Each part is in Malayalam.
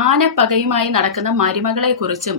ആനപ്പകയുമായി നടക്കുന്ന മരുമകളെക്കുറിച്ചും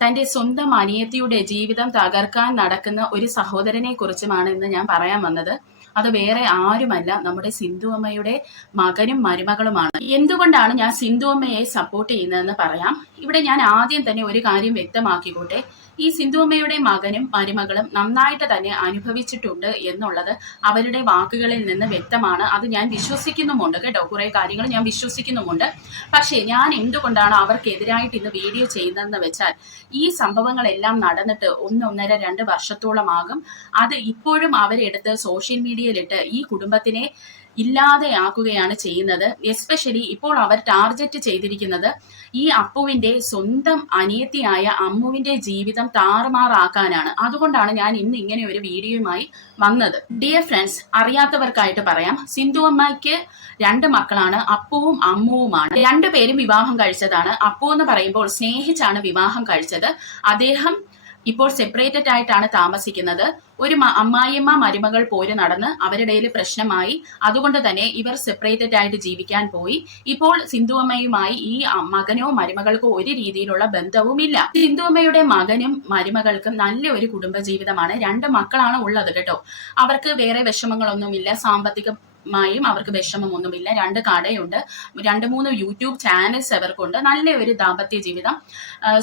തന്റെ സ്വന്തം അനിയത്തിയുടെ ജീവിതം തകർക്കാൻ നടക്കുന്ന ഒരു സഹോദരനെ കുറിച്ചുമാണ് ഇന്ന് ഞാൻ പറയാൻ വന്നത്. അത് വേറെ ആരുമല്ല, നമ്മുടെ സിന്ധു അമ്മയുടെ മകനും മരുമകളുമാണ്. എന്തുകൊണ്ടാണ് ഞാൻ സിന്ധു അമ്മയെ സപ്പോർട്ട് ചെയ്യുന്നതെന്ന് പറയാം. ഇവിടെ ഞാൻ ആദ്യം തന്നെ ഒരു കാര്യം വ്യക്തമാക്കിക്കോട്ടെ. ഈ സിന്ധു അമ്മയുടെ മകനും മരുമകളും നന്നായിട്ട് തന്നെ അനുഭവിച്ചിട്ടുണ്ട് എന്നുള്ളത് അവരുടെ വാക്കുകളിൽ നിന്ന് വ്യക്തമാണ്. അത് ഞാൻ വിശ്വസിക്കുന്നുമുണ്ട് കേട്ടോ. കുറെ കാര്യങ്ങൾ ഞാൻ വിശ്വസിക്കുന്നുമുണ്ട്. പക്ഷേ ഞാൻ എന്തുകൊണ്ടാണ് അവർക്കെതിരായിട്ട് ഇന്ന് വീഡിയോ ചെയ്യുന്നതെന്ന് വെച്ചാൽ, ഈ സംഭവങ്ങളെല്ലാം നടന്നിട്ട് 1-1.5-2 വർഷത്തോളമാകും. അത് ഇപ്പോഴും അവരെടുത്ത് സോഷ്യൽ മീഡിയയിലിട്ട് ഈ കുടുംബത്തിനെ ഇല്ലാതെയാക്കുകയാണ് ചെയ്യുന്നത്. എസ്പെഷ്യലി ഇപ്പോൾ അവർ ടാർഗറ്റ് ചെയ്തിരിക്കുന്നത് ഈ അപ്പുവിന്റെ സ്വന്തം അനിയത്തിയായ അമ്മുവിന്റെ ജീവിതം താറുമാറാക്കാനാണ്. അതുകൊണ്ടാണ് ഞാൻ ഇന്ന് ഇങ്ങനെ ഒരു വീഡിയോയുമായി വന്നത്. ഡിയർ ഫ്രണ്ട്സ്, അറിയാത്തവർക്കായിട്ട് പറയാം, സിന്ധു അമ്മയ്ക്ക് 2 മക്കളാണ്, അപ്പുവും അമ്മുവുമാണ്. 2 പേരും വിവാഹം കഴിച്ചതാണ്. അപ്പു എന്ന് പറയുമ്പോൾ സ്നേഹിച്ചാണ് വിവാഹം കഴിച്ചത്. അദ്ദേഹം ഇപ്പോൾ സെപ്പറേറ്റഡ് ആയിട്ടാണ് താമസിക്കുന്നത്. ഒരു അമ്മായിയമ്മ മരുമകൾ പോര് നടന്ന് അവരുടെ പ്രശ്നമായി. അതുകൊണ്ട് തന്നെ ഇവർ സെപ്പറേറ്റഡ് ആയിട്ട് ജീവിക്കാൻ പോയി. ഇപ്പോൾ സിന്ധു അമ്മയുമായി ഈ മകനോ മരുമകൾക്കോ ഒരു രീതിയിലുള്ള ബന്ധവുമില്ല. സിന്ധു അമ്മയുടെ മകനും മരുമകൾക്കും നല്ല ഒരു കുടുംബജീവിതമാണ്. 2 മക്കളാണ് ഉള്ളത് കേട്ടോ. അവർക്ക് വേറെ വിഷമങ്ങളൊന്നുമില്ല. സാമ്പത്തികമായും അവർക്ക് വിഷമമൊന്നുമില്ല. 2 കടയുണ്ട്, 2-3 യൂട്യൂബ് ചാനൽസ് അവർക്കുണ്ട്. നല്ല ഒരു ദാമ്പത്യ ജീവിതം,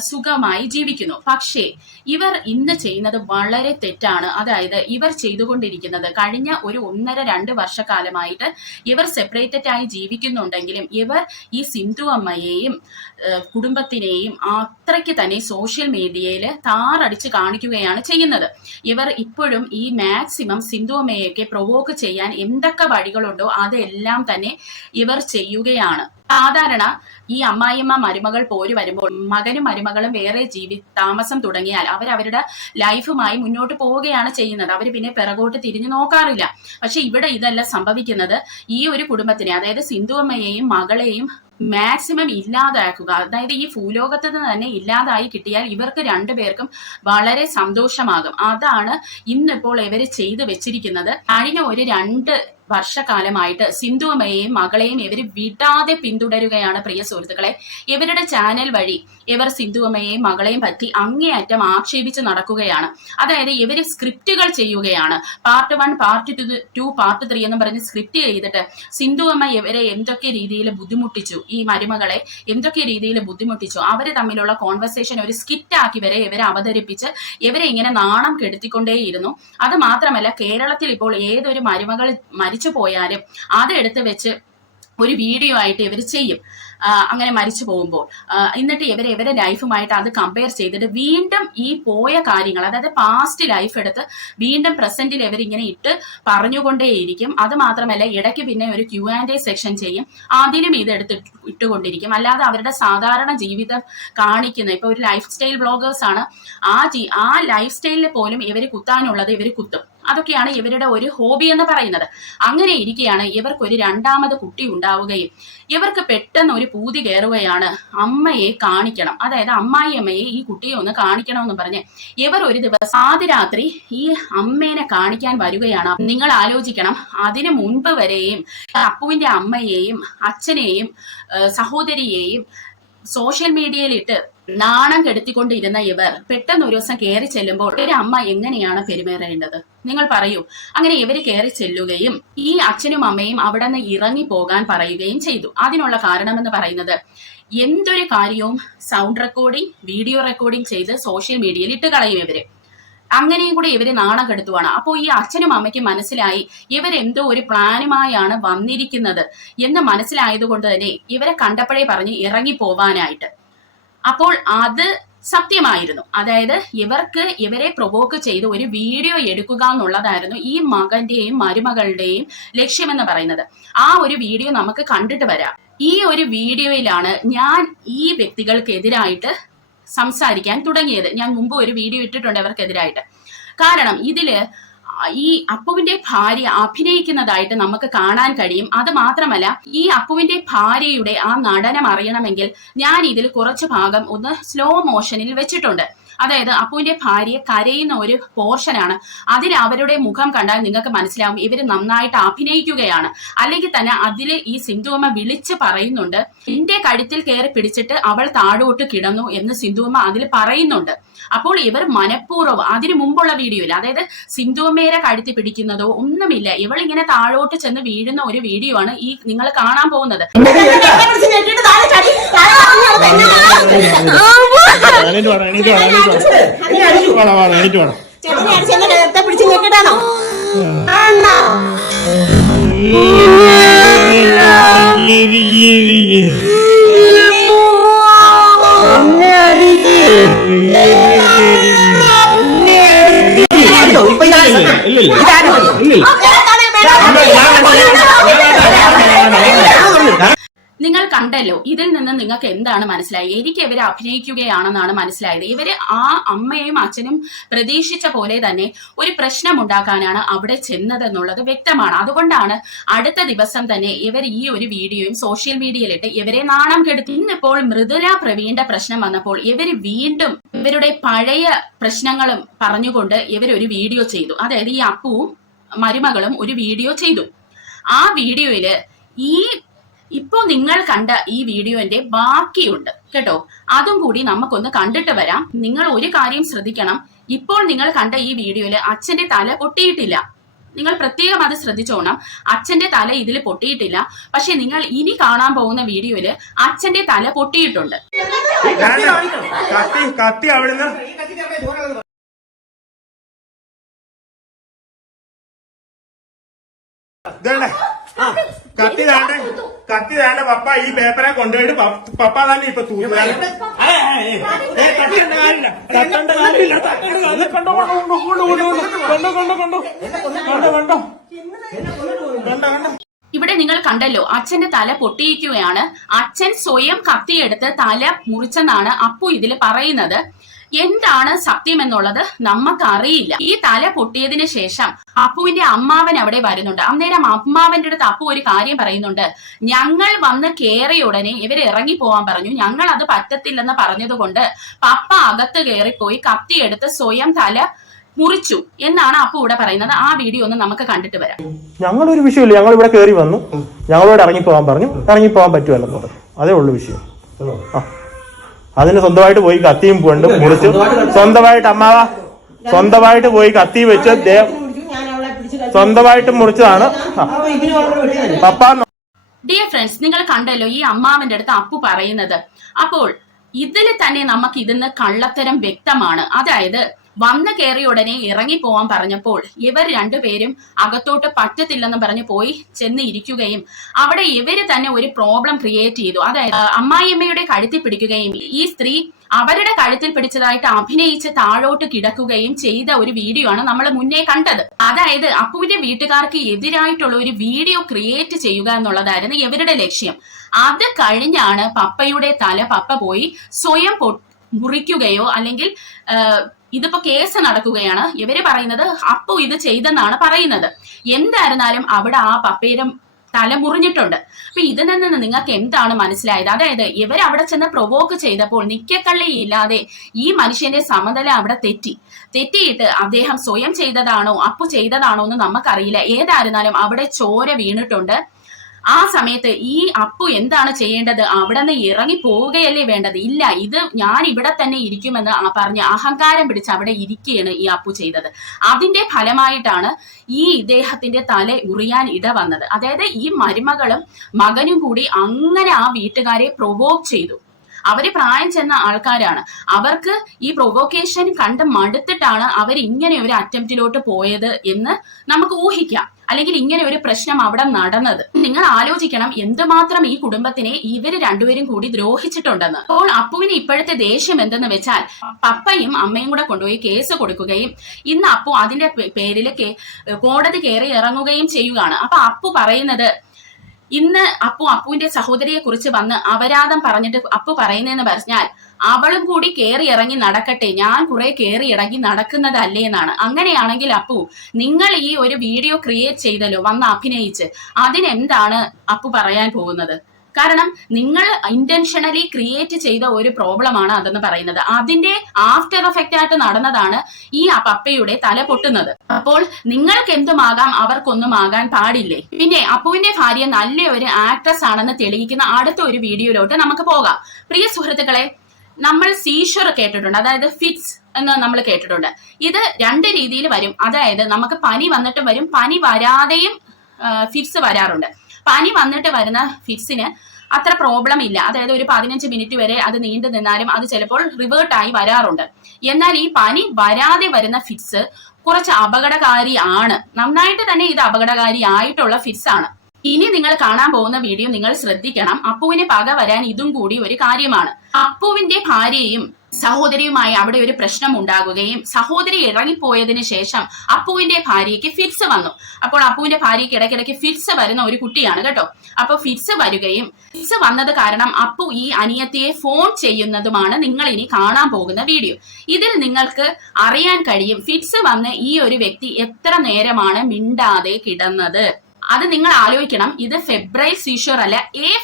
സുഖമായി ജീവിക്കുന്നു. പക്ഷേ ഇവർ ഇന്ന് ചെയ്യുന്നത് വളരെ തെറ്റാണ്. അതായത് ഇവർ ചെയ്തുകൊണ്ടിരിക്കുന്നത് കഴിഞ്ഞ ഒരു 1.5-2 വർഷക്കാലമായിട്ട് ഇവർ സെപ്പറേറ്റഡ് ആയി ജീവിക്കുന്നുണ്ടെങ്കിലും ഇവർ ഈ സിന്ധു അമ്മയെയും കുടുംബത്തിനെയും അത്രയ്ക്ക് തന്നെ സോഷ്യൽ മീഡിയയിൽ താറടിച്ച് കാണിക്കുകയാണ് ചെയ്യുന്നത്. ഇവർ ഇപ്പോഴും ഈ മാക്സിമം സിന്ധു അമ്മയൊക്കെ പ്രൊവോക്ക് ചെയ്യാൻ എന്തൊക്കെ വഴികളുണ്ടോ അതെല്ലാം തന്നെ ഇവർ ചെയ്യുകയാണ്. സാധാരണ ഈ അമ്മായിയമ്മ മരുമകൾ പോര് വരുമ്പോൾ മകനും മരുമകളും വേറെ താമസം തുടങ്ങിയാൽ അവരവരുടെ ലൈഫുമായി മുന്നോട്ട് പോവുകയാണ് ചെയ്യുന്നത്. അവർ പിന്നെ പിറകോട്ട് തിരിഞ്ഞു നോക്കാറില്ല. പക്ഷെ ഇവിടെ ഇതല്ല സംഭവിക്കുന്നത്. ഈ ഒരു കുടുംബത്തിനെ, അതായത് സിന്ധു അമ്മയെയും മകളെയും മാക്സിമം ഇല്ലാതാക്കുക, അതായത് ഈ ഭൂലോകത്ത് തന്നെ ഇല്ലാതായി കിട്ടിയാൽ ഇവർക്ക് 2 പേർക്കും വളരെ സന്തോഷമാകും. അതാണ് ഇന്നിപ്പോൾ ഇവർ ചെയ്തു വെച്ചിരിക്കുന്നത്. കഴിഞ്ഞ ഒരു 2 വർഷക്കാലമായിട്ട് സിന്ധു അമ്മയെയും മകളെയും ഇവർ വിടാതെ പിന്തുടരുകയാണ്. പ്രിയ സുഹൃത്തുക്കളെ, ഇവരുടെ ചാനൽ വഴി ഇവർ സിന്ധു അമ്മയെയും മകളെയും പറ്റി അങ്ങേയറ്റം ആക്ഷേപിച്ച് നടക്കുകയാണ്. അതായത് ഇവർ സ്ക്രിപ്റ്റുകൾ ചെയ്യുകയാണ്. പാർട്ട് 1, പാർട്ട് 2, പാർട്ട് 3 എന്ന് പറഞ്ഞ് സ്ക്രിപ്റ്റ് ചെയ്തിട്ട് സിന്ധു അമ്മ ഇവരെ എന്തൊക്കെ രീതിയിൽ ബുദ്ധിമുട്ടിച്ചു, ഈ മരുമകളെ എന്തൊക്കെ രീതിയിൽ ബുദ്ധിമുട്ടിച്ചു, അവര് തമ്മിലുള്ള കോൺവെർസേഷൻ ഒരു സ്കിറ്റാക്കി വരെ ഇവരെ അവതരിപ്പിച്ച് ഇവരെ ഇങ്ങനെ നാണം കെടുത്തിക്കൊണ്ടേയിരുന്നു. അത് മാത്രമല്ല, കേരളത്തിൽ ഇപ്പോൾ ഏതൊരു മരുമകൾ മരിച്ചു പോയാലും അതെടുത്ത് വെച്ച് ഒരു വീഡിയോ ആയിട്ട് ഇവർ ചെയ്യും. അങ്ങനെ മരിച്ചു പോകുമ്പോൾ എന്നിട്ട് ഇവരെ ലൈഫുമായിട്ട് അത് കമ്പയർ ചെയ്തിട്ട് വീണ്ടും ഈ പോയ കാര്യങ്ങൾ, അതായത് പാസ്റ്റ് ലൈഫ് എടുത്ത് വീണ്ടും പ്രസന്റിൽ ഇവരിങ്ങനെ ഇട്ട് പറഞ്ഞുകൊണ്ടേയിരിക്കും. അത് മാത്രമല്ല, ഇടയ്ക്ക് പിന്നെ ഒരു Q&A സെക്ഷൻ ചെയ്യും, അതിലും ഇതെടുത്ത് ഇട്ടുകൊണ്ടിരിക്കും. അല്ലാതെ അവരുടെ സാധാരണ ജീവിതം കാണിക്കുന്ന, ഇപ്പൊ ഒരു ലൈഫ് സ്റ്റൈൽ ബ്ലോഗേഴ്സ് ആണ്, ആ ലൈഫ് സ്റ്റൈലിൽ പോലും ഇവർ കുത്താനുള്ളത് ഇവർ കുത്തും. അതൊക്കെയാണ് ഇവരുടെ ഒരു ഹോബി എന്ന് പറയുന്നത്. അങ്ങനെ ഇരിക്കുകയാണ് ഇവർക്കൊരു 2ാമത് കുട്ടി ഉണ്ടാവുകയും ഇവർക്ക് പെട്ടെന്ന് ഒരു പൂതി കയറുകയാണ്, അമ്മയെ കാണിക്കണം, അതായത് അമ്മായി അമ്മയെ ഈ കുട്ടിയെ ഒന്ന് കാണിക്കണമെന്ന് പറഞ്ഞ് ഇവർ ഒരു ദിവസം ആദ്യരാത്രി ഈ അമ്മേനെ കാണിക്കാൻ വരികയാണ്. നിങ്ങൾ ആലോചിക്കണം, അതിനു മുൻപ് വരെയും അപ്പുവിന്റെ അമ്മയെയും അച്ഛനെയും സഹോദരിയെയും സോഷ്യൽ മീഡിയയിലിട്ട് നാണം കെടുത്തിക്കൊണ്ടിരുന്ന ഇവർ പെട്ടെന്ന് ഒരു ദിവസം കയറി ചെല്ലുമ്പോൾ ഒരു അമ്മ എങ്ങനെയാണ് പെരുമാറേണ്ടത് നിങ്ങൾ പറയൂ. അങ്ങനെ ഇവര് കയറി ചെല്ലുകയും ഈ അച്ഛനും അമ്മയും അവിടെ നിന്ന് ഇറങ്ങി പോകാൻ പറയുകയും ചെയ്തു. അതിനുള്ള കാരണമെന്ന് പറയുന്നത്, എന്തൊരു കാര്യവും സൗണ്ട് റെക്കോർഡിംഗ്, വീഡിയോ റെക്കോർഡിംഗ് ചെയ്ത് സോഷ്യൽ മീഡിയയിൽ ഇട്ട് കളയും ഇവര്. അങ്ങനെയും കൂടി ഇവര് നാണം കെടുത്തുവാണ്. അപ്പോൾ ഈ അച്ഛനും അമ്മയ്ക്കും മനസ്സിലായി ഇവരെന്തോ ഒരു പ്ലാനുമായാണ് വന്നിരിക്കുന്നത് എന്ന് മനസ്സിലായതുകൊണ്ട് തന്നെ ഇവരെ കണ്ടപ്പോഴേ പറഞ്ഞ് ഇറങ്ങി പോവാനായിട്ട്. അപ്പോൾ അത് സത്യമായിരുന്നു. അതായത് ഇവരെ പ്രൊവോക്ക് ചെയ്ത് ഒരു വീഡിയോ എടുക്കുക എന്നുള്ളതായിരുന്നു ഈ മകന്റെയും മരുമകളുടെയും ലക്ഷ്യമെന്ന് പറയുന്നത്. ആ ഒരു വീഡിയോ നമുക്ക് കണ്ടിട്ട് വരാം. ഈ ഒരു വീഡിയോയിലാണ് ഞാൻ ഈ വ്യക്തികൾക്കെതിരായിട്ട് സംസാരിക്കാൻ തുടങ്ങിയത്. ഞാൻ മുമ്പ് ഒരു വീഡിയോ ഇട്ടിട്ടുണ്ട് അവർക്കെതിരായിട്ട്. കാരണം ഇതില് ഈ അപ്പുവിന്റെ ഭാര്യ അഭിനയിക്കുന്നതായിട്ട് നമുക്ക് കാണാൻ കഴിയും. അത് മാത്രമല്ല, ഈ അപ്പുവിന്റെ ഭാര്യയുടെ ആ നടനം അറിയണമെങ്കിൽ ഞാൻ ഇതിൽ കുറച്ച് ഭാഗം ഒന്ന് സ്ലോ മോഷനിൽ വെച്ചിട്ടുണ്ട്. അതായത് അപ്പുവിന്റെ ഭാര്യ കരയുന്ന ഒരു പോർഷനാണ്. അതിൽ അവരുടെ മുഖം കണ്ടാൽ നിങ്ങൾക്ക് മനസ്സിലാവും ഇവര് നന്നായിട്ട് അഭിനയിക്കുകയാണ്. അല്ലെങ്കിൽ തന്നെ അതില് ഈ സിന്ധുവമ്മ വിളിച്ച് പറയുന്നുണ്ട്, എന്റെ കഴുത്തിൽ കയറി പിടിച്ചിട്ട് അവൾ താഴോട്ട് കിടന്നു എന്ന് സിന്ധുവമ്മ അതിൽ പറയുന്നുണ്ട്. അപ്പോൾ ഇവർ മനഃപൂർവ്വം അതിനു മുമ്പുള്ള വീഡിയോയിൽ, അതായത് സിന്ധുവമ്മേരെ കഴുത്തി പിടിക്കുന്നതോ ഒന്നുമില്ല, ഇവൾ ഇങ്ങനെ താഴോട്ട് ചെന്ന് വീഴുന്ന ഒരു വീഡിയോ ആണ് ഈ നിങ്ങൾ കാണാൻ പോകുന്നത്. നിങ്ങൾ കണ്ടല്ലോ, ഇതിൽ നിന്ന് നിങ്ങൾക്ക് എന്താണ് മനസ്സിലായി? എനിക്ക് ഇവരെ അഭിനയിക്കുകയാണെന്നാണ് മനസ്സിലായത്. ഇവര് ആ അമ്മയും അച്ഛനും പ്രതീക്ഷിച്ച പോലെ തന്നെ ഒരു പ്രശ്നം ഉണ്ടാക്കാനാണ് അവിടെ ചെന്നതെന്നുള്ളത് വ്യക്തമാണ്. അതുകൊണ്ടാണ് അടുത്ത ദിവസം തന്നെ ഇവർ ഈ ഒരു വീഡിയോയും സോഷ്യൽ മീഡിയയിലിട്ട് ഇവരെ നാണം കെടുത്തി. ഇന്നിപ്പോൾ മൃദുല പ്രവീണിന്റെ പ്രശ്നം വന്നപ്പോൾ ഇവര് വീണ്ടും ഇവരുടെ പഴയ പ്രശ്നങ്ങളും പറഞ്ഞുകൊണ്ട് ഇവരൊരു വീഡിയോ ചെയ്തു. അതായത് ഈ അപ്പുവും മരുമകളും ഒരു വീഡിയോ ചെയ്തു. ആ വീഡിയോയില് ഇപ്പോ നിങ്ങൾ കണ്ട ഈ വീഡിയോന്റെ ബാക്കിയുണ്ട് കേട്ടോ. അതും കൂടി നമുക്കൊന്ന് കണ്ടിട്ട് വരാം. നിങ്ങൾ ഒരു കാര്യം ശ്രദ്ധിക്കണം, ഇപ്പോൾ നിങ്ങൾ കണ്ട ഈ വീഡിയോയില് അച്ഛന്റെ തല പൊട്ടിയിട്ടില്ല. നിങ്ങൾ പ്രത്യേകം അത് ശ്രദ്ധിച്ചോണം. അച്ഛന്റെ തല ഇതിൽ പൊട്ടിയിട്ടില്ല. പക്ഷെ നിങ്ങൾ ഇനി കാണാൻ പോകുന്ന വീഡിയോയില് അച്ഛന്റെ തല പൊട്ടിയിട്ടുണ്ട്. കത്തി വേണ്ട പപ്പ, ഈ പേപ്പറെ കൊണ്ടുപോയിട്ട് പപ്പ തന്നെ ഇപ്പൊ തൂക്കുകയാണ്. ഇവിടെ നിങ്ങൾ കണ്ടല്ലോ, അച്ഛന്റെ തല പൊട്ടിയിരിക്കുകയാണ്. അച്ഛൻ സ്വയം കത്തിയെടുത്ത് തല മുറിച്ചെന്നാണ് അപ്പു ഇതിൽ പറയുന്നത്. എന്താണ് സത്യം എന്നുള്ളത് നമുക്കറിയില്ല. ഈ തല പൊട്ടിയതിനു ശേഷം അപ്പുവിന്റെ അമ്മാവൻ അവിടെ വരുന്നുണ്ട്. അന്നേരം അമ്മാവന്റെ അടുത്ത് അപ്പു ഒരു കാര്യം പറയുന്നുണ്ട്, ഞങ്ങൾ വന്ന് കയറിയ ഉടനെ ഇവര് ഇറങ്ങി പോവാൻ പറഞ്ഞു. ഞങ്ങൾ അത് പറ്റത്തില്ലെന്ന് പറഞ്ഞതുകൊണ്ട് പപ്പ അകത്ത് കയറിപ്പോയി കത്തിയെടുത്ത് സ്വയം തല മുറിച്ചു എന്നാണ് അപ്പു ഇവിടെ പറയുന്നത്. ആ വീഡിയോ ഒന്ന് നമുക്ക് കണ്ടിട്ട് വരാം. ഞങ്ങളൊരു വിഷയമില്ല, ഞങ്ങൾ ഇവിടെ കയറി വന്നു, ഞങ്ങളോട് ഇറങ്ങിപ്പോവാൻ പറഞ്ഞു, ഇറങ്ങിപ്പോവാൻ പറ്റുമല്ലോ, അതേ ഉള്ളു വിഷയം. അതിന് സ്വന്തമായിട്ട് പോയി കത്തിയും കൊണ്ട് മുറിച്ചു, സ്വന്തമായിട്ട് അമ്മാവ സ്വന്തമായിട്ട് പോയി കത്തി വെച്ച് സ്വന്തമായിട്ട് മുറിച്ചതാണ് പപ്പ. ഡിയർ ഫ്രണ്ട്സ്, നിങ്ങൾ കണ്ടല്ലോ ഈ അമ്മാവന്റെ അടുത്ത് അപ്പു പറയുന്നത്. അപ്പോൾ ഇതിൽ തന്നെ നമുക്ക് ഇതിന്ന് കള്ളത്തരം വ്യക്തമാണ്. അതായത് വന്ന് കയറിയ ഉടനെ ഇറങ്ങി പോവാൻ പറഞ്ഞപ്പോൾ ഇവർ രണ്ടുപേരും അകത്തോട്ട് പറ്റത്തില്ലെന്ന് പറഞ്ഞ് പോയി ചെന്ന് ഇരിക്കുകയും അവിടെ ഇവര് തന്നെ ഒരു പ്രോബ്ലം ക്രിയേറ്റ് ചെയ്തു. അതായത് അമ്മായിയമ്മയുടെ കഴുത്തിൽ പിടിക്കുകയും ഈ സ്ത്രീ അവരുടെ കഴുത്തിൽ പിടിച്ചതായിട്ട് അഭിനയിച്ച് താഴോട്ട് കിടക്കുകയും ചെയ്ത ഒരു വീഡിയോ ആണ് നമ്മൾ മുന്നേ കണ്ടത്. അതായത് അപ്പുവിന്റെ വീട്ടുകാർക്ക് എതിരായിട്ടുള്ള ഒരു വീഡിയോ ക്രിയേറ്റ് ചെയ്യുക എന്നുള്ളതായിരുന്നു ഇവരുടെ ലക്ഷ്യം. അത് കഴിഞ്ഞാണ് പപ്പയുടെ തല പപ്പ പോയി സ്വയം മുറിക്കുകയോ അല്ലെങ്കിൽ ഇതിപ്പോ കേസ് നടക്കുകയാണ്. ഇവര് പറയുന്നത് അപ്പു ഇത് ചെയ്തെന്നാണ് പറയുന്നത്. എന്തായിരുന്നാലും അവിടെ ആ പപ്പയുടെ തല മുറിഞ്ഞിട്ടുണ്ട്. അപ്പൊ ഇതിൽ നിന്ന് നിങ്ങൾക്ക് എന്താണ് മനസ്സിലായത്? അതായത് ഇവരവിടെ ചെന്ന് പ്രൊവോക്ക് ചെയ്തപ്പോൾ നിക്കക്കള്ളി ഇല്ലാതെ ഈ മനുഷ്യന്റെ സമനില അവിടെ തെറ്റിയിട്ട് അദ്ദേഹം സ്വയം ചെയ്തതാണോ അപ്പു ചെയ്തതാണോ എന്ന് നമുക്കറിയില്ല. ഏതായിരുന്നാലും അവിടെ ചോര വീണിട്ടുണ്ട്. ആ സമയത്ത് ഈ അപ്പു എന്താണ് ചെയ്യേണ്ടത്? അവിടെ നിന്ന് ഇറങ്ങി പോവുകയല്ലേ വേണ്ടത്? ഇല്ല, ഇത് ഞാൻ ഇവിടെ തന്നെ ഇരിക്കുമെന്ന് പറഞ്ഞ് അഹങ്കാരം പിടിച്ച് അവിടെ ഇരിക്കുകയാണ് ഈ അപ്പു ചെയ്തത്. അതിന്റെ ഫലമായിട്ടാണ് ഈ ഇദ്ദേഹത്തിന്റെ തല ഉറിയാൻ ഇട വന്നത്. അതായത് ഈ മരുമകളും മകനും കൂടി അങ്ങനെ ആ വീട്ടുകാരെ പ്രൊവോക്ക് ചെയ്തു. അവര് പ്രായം ചെന്ന ആൾക്കാരാണ്. അവർക്ക് ഈ പ്രൊവോക്കേഷൻ കണ്ട് മടുത്തിട്ടാണ് അവർ ഇങ്ങനെ ഒരു അറ്റംപ്റ്റിലോട്ട് പോയത് എന്ന് നമുക്ക് ഊഹിക്കാം. അല്ലെങ്കിൽ ഇങ്ങനെ ഒരു പ്രശ്നം അവിടെ നടന്നത്. നിങ്ങൾ ആലോചിക്കണം എന്തുമാത്രം ഈ കുടുംബത്തിനെ ഇവര് രണ്ടുപേരും കൂടി ദ്രോഹിച്ചിട്ടുണ്ടെന്ന്. അപ്പോൾ അപ്പുവിന് ഇപ്പോഴത്തെ ദേഷ്യം എന്തെന്ന് വെച്ചാൽ പപ്പയും അമ്മയും കൂടെ കൊണ്ടുപോയി കേസ് കൊടുക്കുകയും ഇന്ന് അപ്പു അതിന്റെ പേരിൽ കോടതി കയറി ഇറങ്ങുകയും ചെയ്യുകയാണ്. അപ്പൊ അപ്പു പറയുന്നത്, ഇന്ന് അപ്പുവിന്റെ സഹോദരിയെ കുറിച്ച് വന്ന് അപരാധം പറഞ്ഞിട്ട് അപ്പു പറയുന്നതെന്ന് പറഞ്ഞാൽ അവളും കൂടി കയറി ഇറങ്ങി നടക്കട്ടെ, ഞാൻ കുറെ കയറി ഇറങ്ങി നടക്കുന്നതല്ലേ എന്നാണ്. അങ്ങനെയാണെങ്കിൽ അപ്പു, നിങ്ങൾ ഈ ഒരു വീഡിയോ ക്രിയേറ്റ് ചെയ്തല്ലോ വന്ന് അഭിനയിച്ച്, അതിനെന്താണ് അപ്പു പറയാൻ പോകുന്നത്? കാരണം നിങ്ങൾ ഇന്റൻഷനലി ക്രിയേറ്റ് ചെയ്ത ഒരു പ്രോബ്ലമാണ് അതെന്ന് പറയുന്നത്. അതിന്റെ ആഫ്റ്റർ എഫക്റ്റ് ആയിട്ട് നടന്നതാണ് ഈ പപ്പയുടെ തല പൊട്ടുന്നത്. അപ്പോൾ നിങ്ങൾക്ക് എന്തുമാകാം, അവർക്കൊന്നും ആകാൻ പാടില്ലേ? പിന്നെ അപ്പുവിന്റെ ഭാര്യ നല്ല ഒരു ആക്ട്രസ് ആണെന്ന് തെളിയിക്കുന്ന അടുത്ത ഒരു വീഡിയോയിലോട്ട് നമുക്ക് പോകാം. പ്രിയ സുഹൃത്തുക്കളെ, നമ്മൾ സീഷർ കേട്ടിട്ടുണ്ട്, അതായത് ഫിറ്റ്സ് എന്ന് നമ്മൾ കേട്ടിട്ടുണ്ട്. ഇത് രണ്ട് രീതിയിൽ വരും. അതായത് നമുക്ക് പനി വന്നിട്ട് വരും, പനി വരാതെയും ഫിറ്റ്സ് വരാറുണ്ട്. പനി വന്നിട്ട് വരുന്ന ഫിറ്റ്സിന് അത്ര പ്രോബ്ലം ഇല്ല, അതായത് ഒരു 15 മിനിറ്റ് വരെ അത് നീണ്ടു നിന്നാലും അത് ചിലപ്പോൾ റിവേർട്ടായി വരാറുണ്ട്. എന്നാൽ ഈ പനി വരാതെ വരുന്ന ഫിറ്റ്സ് കുറച്ച് അപകടകാരി ആണ്. നന്നായിട്ട് തന്നെ ഇത് അപകടകാരി ആയിട്ടുള്ള ഫിറ്റ്സ് ആണ്. ഇനി നിങ്ങൾ കാണാൻ പോകുന്ന വീഡിയോ നിങ്ങൾ ശ്രദ്ധിക്കണം. അപ്പുവിന് പക വരാൻ ഇതും കൂടി ഒരു കാര്യമാണ്. അപ്പുവിന്റെ ഭാര്യയും സഹോദരിയുമായി അവിടെ ഒരു പ്രശ്നം ഉണ്ടാകുകയും സഹോദരി ഇറങ്ങിപ്പോയതിനു ശേഷം അപ്പുവിന്റെ ഭാര്യയ്ക്ക് ഫിറ്റ്സ് വന്നു. അപ്പോൾ അപ്പുവിന്റെ ഭാര്യയ്ക്ക് ഇടയ്ക്കിടയ്ക്ക് ഫിറ്റ്സ് വരുന്ന ഒരു കുട്ടിയാണ് കേട്ടോ. അപ്പൊ ഫിറ്റ്സ് വരികയും ഫിറ്റ്സ് വന്നത് കാരണം അപ്പു ഈ അനിയത്തിയെ ഫോൺ ചെയ്യുന്നതുമാണ് നിങ്ങൾ ഇനി കാണാൻ പോകുന്ന വീഡിയോ. ഇതിൽ നിങ്ങൾക്ക് അറിയാൻ കഴിയും ഫിറ്റ്സ് വന്ന് ഈ ഒരു വ്യക്തി എത്ര നേരമാണ് മിണ്ടാതെ കിടന്നത്. അത് നിങ്ങൾ ആലോചിക്കണം. ഇത് ഫെബ്രൈൽ സീഷർ അല്ല,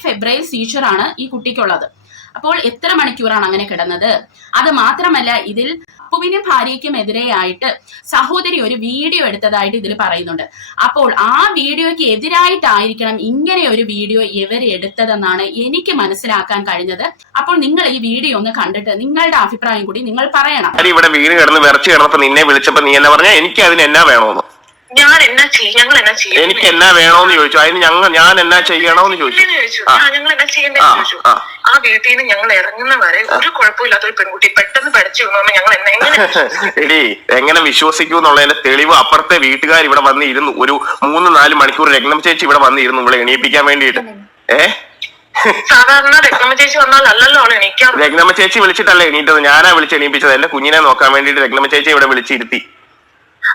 ഫെബ്രൈൽ സീഷർ ആണ് ഈ കുട്ടിക്കുള്ളത്. അപ്പോൾ എത്ര മണിക്കൂറാണ് അങ്ങനെ കിടന്നത്? അത് മാത്രമല്ല, ഇതിൽ അപ്പുവിനും ഭാര്യയ്ക്കും എതിരെയായിട്ട് സഹോദരി ഒരു വീഡിയോ എടുത്തതായിട്ട് ഇതിൽ പറയുന്നുണ്ട്. അപ്പോൾ ആ വീഡിയോയ്ക്ക് എതിരായിട്ടായിരിക്കണം ഇങ്ങനെ ഒരു വീഡിയോ ഇവർ എടുത്തതെന്നാണ് എനിക്ക് മനസ്സിലാക്കാൻ കഴിഞ്ഞത്. അപ്പോൾ നിങ്ങൾ ഈ വീഡിയോ ഒന്ന് കണ്ടിട്ട് നിങ്ങളുടെ അഭിപ്രായം കൂടി നിങ്ങൾ പറയണം. ഇവിടെ വീട് കിടന്ന് വിറച്ച് കിടന്നപ്പോ നിന്നെ വിളിച്ചപ്പോ നീ എന്നാ പറഞ്ഞ എനിക്ക് അതിന് എന്നാ വേണോന്ന്, ഞാൻ എന്നാ ചെയ്യും, ഞങ്ങൾ എന്നാ ചെയ്യും, എനിക്ക് എന്നാ വേണോന്ന് ചോദിച്ചു. അതിന് ഞാൻ എന്നാ ചെയ്യണോന്ന് ചോദിച്ചു. ഞങ്ങൾ എന്നാ ചെയ്യേണ്ടത് ചോദിച്ചു. ആ വീട്ടിൽ നിന്ന് ഞങ്ങൾ ഇറങ്ങുന്ന വരെ ഒരു കുഴപ്പമില്ലാത്ത ഒരു പെൺകുട്ടി പെട്ടെന്ന് പഠിച്ചു വന്നു ഞങ്ങൾ എടി എങ്ങനെ വിശ്വസിക്കൂ എന്നുള്ളതിന്റെ തെളിവ് അപ്പുറത്തെ വീട്ടുകാർ ഇവിടെ വന്നിരുന്നു. ഒരു 3-4 മണിക്കൂർ രത്നം ചേച്ചി ഇവിടെ വന്നിരുന്നു ഇവിടെ എണീപ്പിക്കാൻ വേണ്ടിയിട്ട്. സാധാരണ രത്നമ്മ ചേച്ചി വന്നാൽ അല്ലല്ലോ അവൾ എണീക്കാം. രത്നമ്മ ചേച്ചി വിളിച്ചിട്ടല്ല എണീറ്റത്, ഞാനാ വിളിച്ച് എണീപ്പിച്ചത്. എന്റെ കുഞ്ഞിനെ നോക്കാൻ വേണ്ടിയിട്ട് രത്നമ്മ ചേച്ചി ഇവിടെ വിളിച്ചിരുത്തി.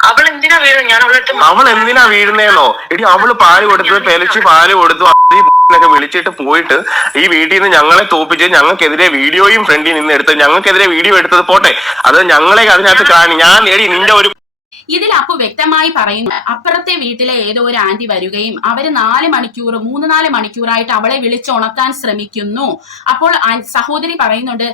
അവൾ എന്തിനാ വീഴുന്നത്? ഞാൻ അവൾ എന്തിനാ വീഴുന്നേന്നോ? എടി അവള് പാല് കൊടുത്തത് പെലച്ച് പാല് കൊടുത്തു ഒക്കെ വിളിച്ചിട്ട് പോയിട്ട് ഈ വീട്ടിൽ നിന്ന് ഞങ്ങളെ തോപ്പിച്ച് ഞങ്ങൾക്കെതിരെ വീഡിയോയും ഫ്രണ്ടിൽ നിന്ന് എടുത്ത് ഞങ്ങൾക്കെതിരെ വീഡിയോ എടുത്തത് പോട്ടെ, അത് ഞങ്ങളെ അതിനകത്ത് കാണി. ഞാൻ എടി നിന്റെ ഒരു ഇതിൽ അപ്പു വ്യക്തമായി പറയുന്നു, അപ്പുറത്തെ വീട്ടിലെ ഏതോ ഒരു ആന്റി വരികയും അവര് 3-4 മണിക്കൂറായിട്ട് അവളെ വിളിച്ചുണർത്താൻ ശ്രമിക്കുന്നു. അപ്പോൾ സഹോദരി പറയുന്നുണ്ട്,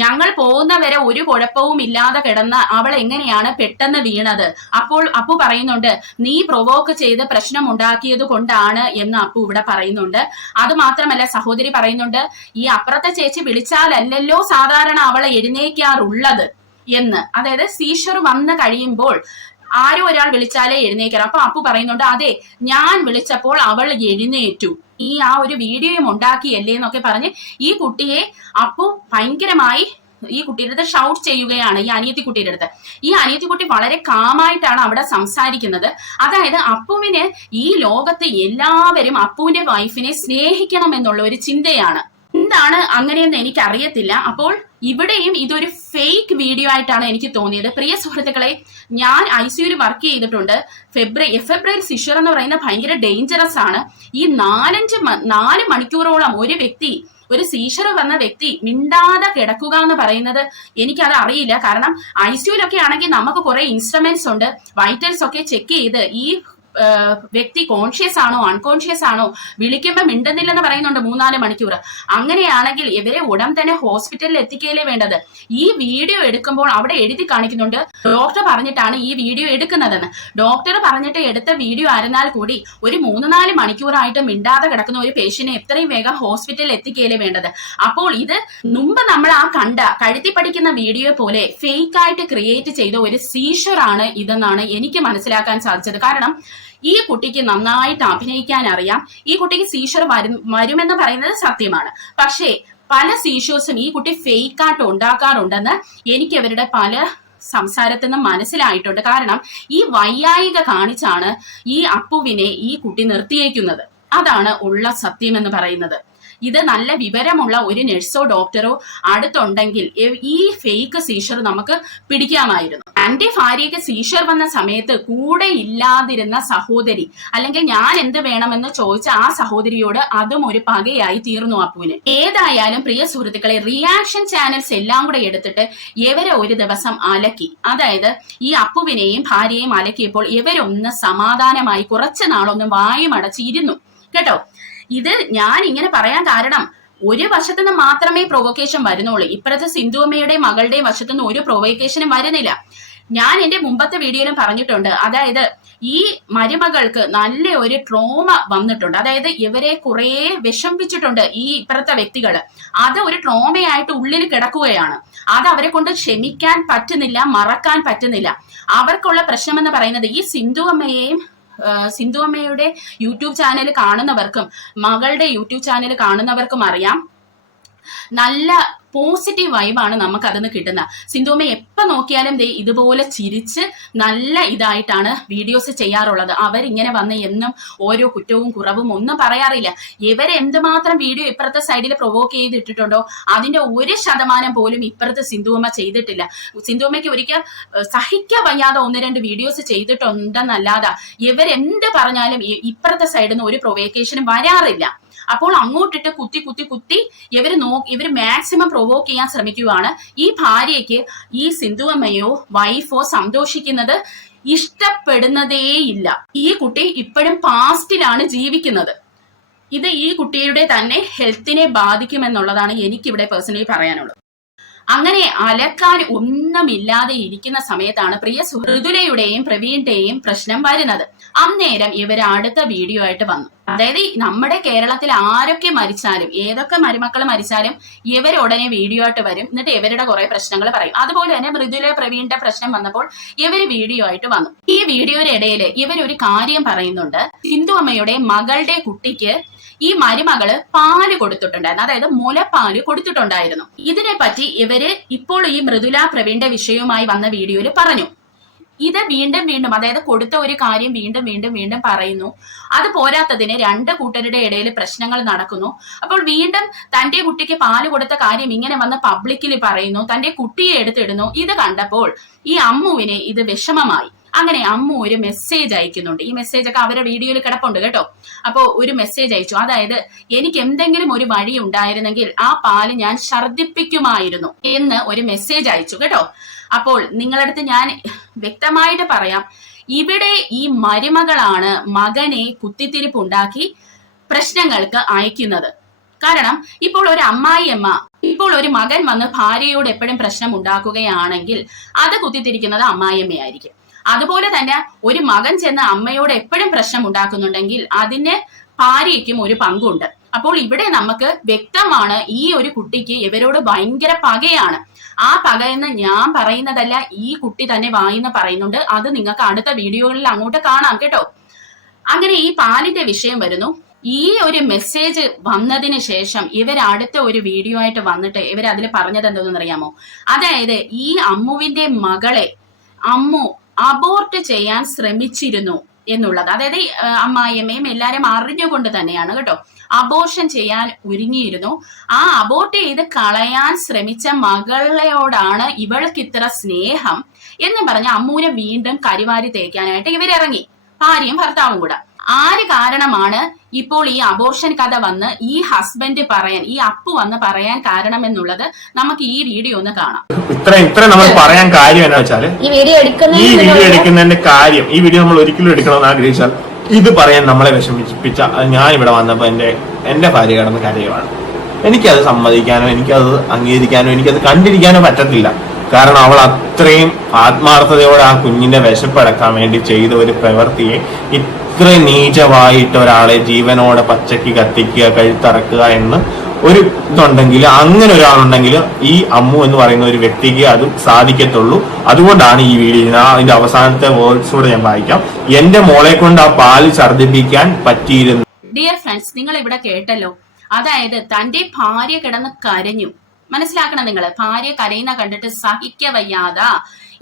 ഞങ്ങൾ പോകുന്നവരെ ഒരു കുഴപ്പവും ഇല്ലാതെ കിടന്ന അവൾ എങ്ങനെയാണ് പെട്ടെന്ന് വീണത്? അപ്പോൾ അപ്പു പറയുന്നുണ്ട്, നീ പ്രൊവോക്ക് ചെയ്ത് പ്രശ്നം ഉണ്ടാക്കിയത് കൊണ്ടാണ് എന്ന് അപ്പു ഇവിടെ പറയുന്നുണ്ട്. അത് മാത്രമല്ല സഹോദരി പറയുന്നുണ്ട്, ഈ അപ്പുറത്തെ ചേച്ചി വിളിച്ചാലല്ലോ സാധാരണ അവളെ എഴുന്നേക്കാറുള്ളത് എന്ന്. അതായത് സീഷർ വന്ന് കഴിയുമ്പോൾ ആരോ ഒരാൾ വിളിച്ചാലേ എഴുന്നേക്കാറ്. അപ്പൊ അപ്പു പറയുന്നുണ്ട്, അതെ ഞാൻ വിളിച്ചപ്പോൾ അവൾ എഴുന്നേറ്റു, ആ ഒരു വീഡിയോയും ഉണ്ടാക്കിയല്ലേ എന്നൊക്കെ പറഞ്ഞ് ഈ കുട്ടിയെ അപ്പു ഭയങ്കരമായി ഈ കുട്ടിയുടെ അടുത്ത് ഷൗട്ട് ചെയ്യുകയാണ്. ഈ അനിയത്തി കുട്ടിയുടെ അടുത്ത് ഈ അനിയത്തി കുട്ടി വളരെ കാമായിട്ടാണ് അവിടെ സംസാരിക്കുന്നത്. അതായത് അപ്പുവിന് ഈ ലോകത്ത് എല്ലാവരും അപ്പുവിന്റെ വൈഫിനെ സ്നേഹിക്കണം എന്നുള്ള ഒരു ചിന്തയാണ്. എന്താണ് അങ്ങനെയെന്ന് എനിക്ക് അറിയത്തില്ല. അപ്പോൾ ഇവിടെയും ഇതൊരു ഫേക്ക് വീഡിയോ ആയിട്ടാണ് എനിക്ക് തോന്നിയത്. പ്രിയ സുഹൃത്തുക്കളെ, ഞാൻ ICUയിൽ വർക്ക് ചെയ്തിട്ടുണ്ട്. ഫെബ്രൈൽ സിഷർ എന്ന് പറയുന്നത് ഭയങ്കര ഡേഞ്ചറസ് ആണ്. ഈ 4 മണിക്കൂറോളം ഒരു സീഷർ വന്ന വ്യക്തി മിണ്ടാതെ കിടക്കുക എന്ന് പറയുന്നത് എനിക്കത് അറിയില്ല. കാരണം ICUയിലൊക്കെ ആണെങ്കിൽ നമുക്ക് കുറെ ഇൻസ്ട്രുമെന്റ്സ് ഉണ്ട്, വൈറ്റൽസ് ഒക്കെ ചെക്ക് ചെയ്ത് ഈ വ്യക്തി കോൺഷ്യസ് ആണോ അൺകോൺഷ്യസ് ആണോ, വിളിക്കുമ്പോൾ മിണ്ടുന്നില്ലെന്ന് പറയുന്നുണ്ട് 3-4 മണിക്കൂർ. അങ്ങനെയാണെങ്കിൽ ഇവരെ ഉടൻ തന്നെ ഹോസ്പിറ്റലിൽ എത്തിക്കുകയല്ലേ വേണ്ടത്. ഈ വീഡിയോ എടുക്കുമ്പോൾ അവിടെ എഴുതി കാണിക്കുന്നുണ്ട് ഡോക്ടർ പറഞ്ഞിട്ടാണ് ഈ വീഡിയോ എടുക്കുന്നതെന്ന്. ഡോക്ടർ പറഞ്ഞിട്ട് എടുത്ത വീഡിയോ ആയിരുന്നാൽ കൂടി ഒരു 3-4 മണിക്കൂറായിട്ട് മിണ്ടാതെ കിടക്കുന്ന ഒരു പേഷ്യന്റിനെ എത്രയും വേഗം ഹോസ്പിറ്റലിൽ എത്തിക്കുകയല്ലേ വേണ്ടത്. അപ്പോൾ ഇത് മുമ്പ് നമ്മൾ കണ്ട കഴുത്തി പഠിക്കുന്ന വീഡിയോ പോലെ ഫേക്ക് ആയിട്ട് ക്രിയേറ്റ് ചെയ്ത ഒരു സീഷർ ആണ് ഇതെന്നാണ് എനിക്ക് മനസ്സിലാക്കാൻ സാധിച്ചത്. കാരണം ഈ കുട്ടിക്ക് നന്നായിട്ട് അഭിനയിക്കാൻ അറിയാം. ഈ കുട്ടിക്ക് സീഷർ വരുമെന്ന് പറയുന്നത് സത്യമാണ്. പക്ഷേ പല സീഷേഴ്സും ഈ കുട്ടി ഫേക്കായിട്ട് ഉണ്ടാക്കാറുണ്ടെന്ന് എനിക്ക് അവരുടെ പല സംസാരത്തിൽ നിന്നും മനസ്സിലായിട്ടുണ്ട്. കാരണം ഈ വൈയായിക കാണിച്ചാണ് ഈ അപ്പുവിനെ ഈ കുട്ടി നിർത്തിയേക്കുന്നത്. അതാണ് ഉള്ള സത്യം എന്ന് പറയുന്നത്. ഇത് നല്ല വിവരമുള്ള ഒരു നഴ്സോ ഡോക്ടറോ അടുത്തുണ്ടെങ്കിൽ ഈ ഫേക്ക് സീഷർ നമുക്ക് പിടിക്കാമായിരുന്നു. എന്റെ ഭാര്യയ്ക്ക് സീഷർ വന്ന സമയത്ത് കൂടെ ഇല്ലാതിരുന്ന സഹോദരി, അല്ലെങ്കിൽ ഞാൻ എന്ത് വേണമെന്ന് ചോദിച്ച ആ സഹോദരിയോട് അതും ഒരു പകയായി തീർന്നു അപ്പുവിന്. ഏതായാലും പ്രിയ സുഹൃത്തുക്കളെ, റിയാക്ഷൻ ചാനൽസ് എല്ലാം കൂടെ എടുത്തിട്ട് ഇവരെ ഒരു ദിവസം അലക്കി. അതായത് ഈ അപ്പുവിനെയും ഭാര്യയെയും അലക്കിയപ്പോൾ ഇവരൊന്ന് സമാധാനമായി കുറച്ചു നാളൊന്ന് വായും അടച്ചിരുന്നു കേട്ടോ. ഇത് ഞാൻ ഇങ്ങനെ പറയാൻ കാരണം ഒരു വശത്തു നിന്ന് മാത്രമേ പ്രൊവോക്കേഷൻ വരുന്നുള്ളൂ. ഇപ്പോഴത്തെ സിന്ധുവമ്മയുടെയും മകളുടെയും വശത്തു നിന്ന് ഒരു പ്രൊവോക്കേഷനും വരുന്നില്ല. ഞാൻ എന്റെ മുമ്പത്തെ വീഡിയോയിലും പറഞ്ഞിട്ടുണ്ട്, അതായത് ഈ മരുമകൾക്ക് നല്ല ഒരു ട്രോമ വന്നിട്ടുണ്ട്. അതായത് ഇവരെ കുറെ വിഷമിപ്പിച്ചിട്ടുണ്ട് ഈ ഇപ്പുറത്തെ വ്യക്തികള്. അത് ഒരു ട്രോമയായിട്ട് ഉള്ളിൽ കിടക്കുകയാണ്. അത് അവരെ കൊണ്ട് ക്ഷമിക്കാൻ പറ്റുന്നില്ല, മറക്കാൻ പറ്റുന്നില്ല. അവർക്കുള്ള പ്രശ്നം എന്ന് പറയുന്നത് ഈ സിന്ധുവമ്മയുടെ യൂട്യൂബ് ചാനൽ കാണുന്നവർക്കും മകളുടെ യൂട്യൂബ് ചാനൽ കാണുന്നവർക്കും അറിയാം, നല്ല പോസിറ്റീവ് വൈബാണ് നമുക്ക് അതിന് കിട്ടുന്നത്. സിന്ധുവമ്മ എപ്പോ നോക്കിയാലും ഇതുപോലെ ചിരിച്ച് നല്ല ഇതായിട്ടാണ് വീഡിയോസ് ചെയ്യാറുള്ളത്. അവരിങ്ങനെ വന്ന് എന്നും ഓരോ കുറ്റവും കുറവും ഒന്നും പറയാറില്ല. ഇവരെന്തുമാത്രം വീഡിയോ ഇപ്പുറത്തെ സൈഡിൽ പ്രൊവോക്ക് ചെയ്തിട്ടുണ്ടോ അതിന്റെ 1% പോലും ഇപ്പുറത്തെ സിന്ധുവമ്മ ചെയ്തിട്ടില്ല. സിന്ധുവമ്മയ്ക്ക് ഒരിക്കൽ സഹിക്കാൻ വയ്യാതെ 1-2 വീഡിയോസ് ചെയ്തിട്ടുണ്ടെന്നല്ലാതെ ഇവരെന്ത് പറഞ്ഞാലും ഇപ്പുറത്തെ സൈഡിൽ നിന്ന് ഒരു പ്രൊവോക്കേഷനും വരാറില്ല. അപ്പോൾ അങ്ങോട്ടിട്ട് കുത്തി ഇവര് മാക്സിമം പ്രൊവോക്ക് ചെയ്യാൻ ശ്രമിക്കുകയാണ്. ഈ ഭാര്യയ്ക്ക് ഈ സിന്ധുവമ്മയോ വൈഫോ സന്തോഷിക്കുന്നത് ഇഷ്ടപ്പെടുന്നതേയില്ല. ഈ കുട്ടി ഇപ്പോഴും പാസ്റ്റിലാണ് ജീവിക്കുന്നത്. ഇത് ഈ കുട്ടിയുടെ തന്നെ ഹെൽത്തിനെ ബാധിക്കുമെന്നുള്ളതാണ് എനിക്കിവിടെ പേഴ്സണലി പറയാനുള്ളത്. അങ്ങനെ അലക്കാൻ ഒന്നുമില്ലാതെ ഇരിക്കുന്ന സമയത്താണ് പ്രിയ സുഹൃത്തുലയുടെയും പ്രവീണിന്റെയും പ്രശ്നം വരുന്നത്. അന്നേരം ഇവർ അടുത്ത വീഡിയോ ആയിട്ട് വന്നു. അതായത് നമ്മുടെ കേരളത്തിൽ ആരൊക്കെ മരിച്ചാലും ഏതൊക്കെ മരുമക്കൾ മരിച്ചാലും ഇവർ ഉടനെ വീഡിയോ ആയിട്ട് വരും. എന്നിട്ട് ഇവരുടെ കുറെ പ്രശ്നങ്ങൾ പറയും. അതുപോലെ തന്നെ മൃദുല പ്രവീണിന്റെ പ്രശ്നം വന്നപ്പോൾ ഇവര് വീഡിയോ ആയിട്ട് വന്നു. ഈ വീഡിയോയുടെ ഇടയിൽ ഇവരൊരു കാര്യം പറയുന്നുണ്ട്. സിന്ധുവമ്മയുടെ മകളുടെ കുട്ടിക്ക് ഈ മരുമകള് പാല് കൊടുത്തിട്ടുണ്ടായിരുന്നു, അതായത് മുലപ്പാല് കൊടുത്തിട്ടുണ്ടായിരുന്നു. ഇതിനെ പറ്റി ഇവര് ഇപ്പോൾ ഈ മൃദുല പ്രവീണിന്റെ വിഷയവുമായി വന്ന വീഡിയോയിൽ പറഞ്ഞു. ഇത് വീണ്ടും അതായത് കൊടുത്ത ഒരു കാര്യം വീണ്ടും പറയുന്നു. അത് പോരാത്തതിന് 2 കൂട്ടരുടെ ഇടയിൽ പ്രശ്നങ്ങൾ നടക്കുന്നു. അപ്പോൾ വീണ്ടും തന്റെ കുട്ടിക്ക് പാല് കൊടുത്ത കാര്യം ഇങ്ങനെ വന്ന് പബ്ലിക്കിൽ പറയുന്നു, തന്റെ കുട്ടിയെ എടുത്തിടുന്നു. ഇത് കണ്ടപ്പോൾ ഈ അമ്മുവിന് ഇത് വിഷമമായി. അങ്ങനെ അമ്മു ഒരു മെസ്സേജ് അയക്കുന്നുണ്ട്. ഈ മെസ്സേജ് ഒക്കെ അവരുടെ വീഡിയോയിൽ കിടപ്പുണ്ട് കേട്ടോ. അപ്പോ ഒരു മെസ്സേജ് അയച്ചു, അതായത് എനിക്ക് എന്തെങ്കിലും ഒരു വഴി ഉണ്ടായിരുന്നെങ്കിൽ ആ പാല് ഞാൻ ഛർദിപ്പിക്കുമായിരുന്നു എന്ന് ഒരു മെസ്സേജ് അയച്ചു കേട്ടോ. അപ്പോൾ നിങ്ങളടുത്ത് ഞാൻ വ്യക്തമായിട്ട് പറയാം, ഇവിടെ ഈ മരുമകളാണ് മകനെ കുത്തിത്തിരിപ്പുണ്ടാക്കി പ്രശ്നങ്ങൾക്ക് അയക്കുന്നത്. കാരണം ഇപ്പോൾ ഒരു അമ്മായിയമ്മ, ഇപ്പോൾ ഒരു മകൻ വന്ന് ഭാര്യയോട് എപ്പോഴും പ്രശ്നം ഉണ്ടാക്കുകയാണെങ്കിൽ അത് കുത്തിത്തിരിക്കുന്നത് അമ്മായിയമ്മയായിരിക്കും. അതുപോലെ തന്നെ ഒരു മകൻ ചെന്ന് അമ്മയോട് എപ്പോഴും പ്രശ്നം ഉണ്ടാക്കുന്നുണ്ടെങ്കിൽ അതിന് ഭാര്യയ്ക്കും ഒരു പങ്കുണ്ട്. അപ്പോൾ ഇവിടെ നമുക്ക് വ്യക്തമാണ് ഈ ഒരു കുട്ടിക്ക് ഇവരോട് ഭയങ്കര പകയാണ്. ആ പകയെന്ന് ഞാൻ പറയുന്നതല്ല, ഈ കുട്ടി തന്നെ വായിന്ന് പറയുന്നുണ്ട്. അത് നിങ്ങൾക്ക് അടുത്ത വീഡിയോകളിൽ അങ്ങോട്ട് കാണാം കേട്ടോ. അങ്ങനെ ഈ പാലിന്റെ വിഷയം വരുന്നു. ഈ ഒരു മെസ്സേജ് വന്നതിന് ശേഷം ഇവർ അടുത്ത ഒരു വീഡിയോ ആയിട്ട് വന്നിട്ട് ഇവർ അതിൽ പറഞ്ഞത് എന്തോന്ന് അറിയാമോ? അതായത് ഈ അമ്മുവിന്റെ മകളെ അമ്മു അബോർട്ട് ചെയ്യാൻ ശ്രമിച്ചിരുന്നു എന്നുള്ളത്. അതായത് അമ്മായിയമ്മയും എല്ലാരും അറിഞ്ഞുകൊണ്ട് തന്നെയാണ് കേട്ടോ അബോർഷൻ ചെയ്യാൻ ഒരുങ്ങിയിരുന്നു. ആ അബോർട്ട് ചെയ്ത് കളയാൻ ശ്രമിച്ച മകളോടാണ് ഇവൾക്ക് ഇത്ര സ്നേഹം എന്ന് പറഞ്ഞ അമ്മൂനെ വീണ്ടും കരിവാരി തേക്കാനായിട്ട് ഇവരിറങ്ങി, ഭാര്യയും ഭർത്താവും കൂടെ. ആര് കാരണമാണ് ഇപ്പോൾ ഈ അബോർഷൻ കഥ വന്ന് ഈ ഹസ്ബൻഡ് പറയാൻ, ഈ അപ്പു വന്ന് പറയാൻ കാരണം എന്നുള്ളത് നമുക്ക് ഈ വീഡിയോ ഒന്ന് കാണാം. ഇത്ര നമ്മൾ പറയാൻ കാര്യം എന്താ വെച്ചാല് ഈ വീഡിയോ എടുക്കുന്നതിന്റെ കാര്യം, ഈ വീഡിയോ നമ്മൾ ഒരിക്കലും എടുക്കണമെന്ന് ആഗ്രഹിച്ചാൽ ഇത് പറയാൻ നമ്മളെ വിഷമിപ്പിച്ച ഞാൻ ഇവിടെ വന്നപ്പോ എന്റെ ഭാര്യ കിടന്ന് കരയുവാണ്. എനിക്കത് സമ്മതിക്കാനോ എനിക്കത് അംഗീകരിക്കാനോ എനിക്കത് കണ്ടിരിക്കാനോ പറ്റത്തില്ല. കാരണം അവൾ അത്രയും ആത്മാർത്ഥതയോടെ ആ കുഞ്ഞിന്റെ വിശപ്പടക്കാൻ വേണ്ടി ചെയ്ത ഒരു പ്രവൃത്തിയെ ഇത്ര നീചമായിട്ട് ഒരാളെ ജീവനോടെ പച്ചക്ക് കത്തിക്കുക, കഴുത്തറക്കുക എന്ന് ഒരു ഇതുണ്ടെങ്കിൽ, അങ്ങനെ ഒരാളുണ്ടെങ്കിൽ ഈ അമ്മു എന്ന് പറയുന്ന ഒരു വ്യക്തിക്ക് അത് സാധിക്കത്തുള്ളൂ. അതുകൊണ്ടാണ് ഈ വീഡിയോ ഇതിന്റെ അവസാനത്തെ വേർഡ്സ് കൂടെ ഞാൻ വായിക്കാം. എന്റെ മോളെ കൊണ്ട് ആ പാല് ഛർദിപ്പിക്കാൻ പറ്റിയിരുന്നു. ഡിയർ ഫ്രണ്ട്സ്, നിങ്ങൾ ഇവിടെ കേട്ടല്ലോ. അതായത് തന്റെ ഭാര്യ കിടന്ന് കരഞ്ഞു. മനസ്സിലാക്കണം നിങ്ങൾ, ഭാര്യ കരയുന്ന കണ്ടിട്ട് സഹിക്കവയ്യാതെ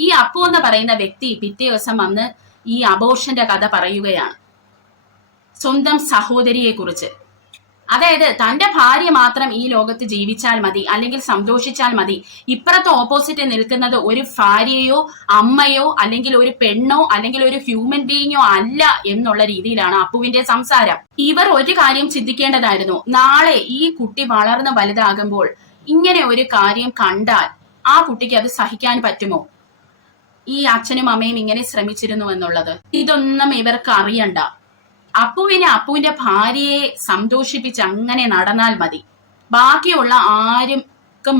ഈ അപ്പു എന്ന് പറയുന്ന വ്യക്തി പിറ്റേ ദിവസം വന്ന് ഈ അബോർഷന്റെ കഥ പറയുകയാണ് സ്വന്തം സഹോദരിയെ കുറിച്ച്. അതായത് തന്റെ ഭാര്യ മാത്രം ഈ ലോകത്ത് ജീവിച്ചാൽ മതി, അല്ലെങ്കിൽ സന്തോഷിച്ചാൽ മതി. ഇപ്പുറത്തെ ഓപ്പോസിറ്റ് നിൽക്കുന്നത് ഒരു ഭാര്യയോ അമ്മയോ അല്ലെങ്കിൽ ഒരു പെണ്ണോ അല്ലെങ്കിൽ ഒരു ഹ്യൂമൻ ബീയിങ്ങോ അല്ല എന്നുള്ള രീതിയിലാണ് അപ്പുവിന്റെ സംസാരം. ഇവർ ഒരു കാര്യം ചിന്തിക്കേണ്ടതായിരുന്നു. നാളെ ഈ കുട്ടി വളർന്ന് വലുതാകുമ്പോൾ ഇങ്ങനെ ഒരു കാര്യം കണ്ടാൽ ആ കുട്ടിക്ക് അത് സഹിക്കാൻ പറ്റുമോ? ഈ അച്ഛനും അമ്മയും ഇങ്ങനെ ശ്രമിച്ചിരുന്നു എന്നുള്ളത് ഇതൊന്നും ഇവർക്ക് അറിയണ്ട. അപ്പുവിന് അപ്പുവിന്റെ ഭാര്യയെ സന്തോഷിപ്പിച്ച് അങ്ങനെ നടന്നാൽ മതി. ബാക്കിയുള്ള ആർക്കും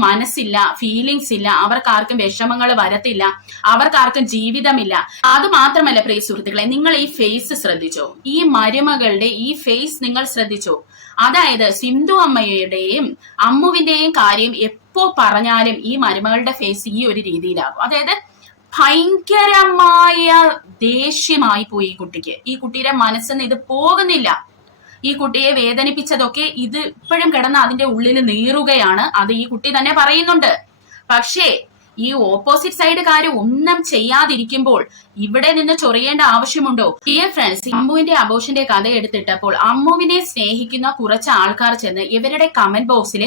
മനസ്സില്ല, ഫീലിങ്സ് ഇല്ല, അവർക്കാർക്കും വിഷമങ്ങൾ വരത്തില്ല, അവർക്കാർക്കും ജീവിതമില്ല. അത് മാത്രമല്ല പ്രിയ സുഹൃത്തുക്കളെ, നിങ്ങൾ ഈ ഫേസ് ശ്രദ്ധിച്ചോ? ഈ മരുമകളുടെ ഈ ഫേസ് നിങ്ങൾ ശ്രദ്ധിച്ചോ? അതായത് സിന്ധു അമ്മയുടെയും അമ്മുവിന്റെയും കാര്യം എപ്പോ പറഞ്ഞാലും ഈ മരുമകളുടെ ഫേസ് ഈ ഒരു രീതിയിലാകും. അതായത് ഭയങ്കരമായ ദേഷ്യമായി പോയി ഈ കുട്ടിക്ക്. ഈ കുട്ടിയുടെ മനസ്സിൽ നിന്ന് ഇത് പോകുന്നില്ല. ഈ കുട്ടിയെ വേദനിപ്പിച്ചതൊക്കെ ഇത് ഇപ്പോഴും കിടന്ന് അതിന്റെ ഉള്ളിൽ നീറുകയാണ്. അത് ഈ കുട്ടി തന്നെ പറയുന്നുണ്ട്. പക്ഷേ ഈ ഓപ്പോസിറ്റ് സൈഡുകാര് ഒന്നും ചെയ്യാതിരിക്കുമ്പോൾ ഇവിടെ നിന്ന് ചൊറിയേണ്ട ആവശ്യമുണ്ടോ? ഡിയർ ഫ്രണ്ട്സ്, അമ്മുവിന്റെ അബോഷന്റെ കഥ എടുത്തിട്ടപ്പോൾ അമ്മുവിനെ സ്നേഹിക്കുന്ന കുറച്ച് ആൾക്കാർ ചെന്ന് ഇവരുടെ കമന്റ് ബോക്സിൽ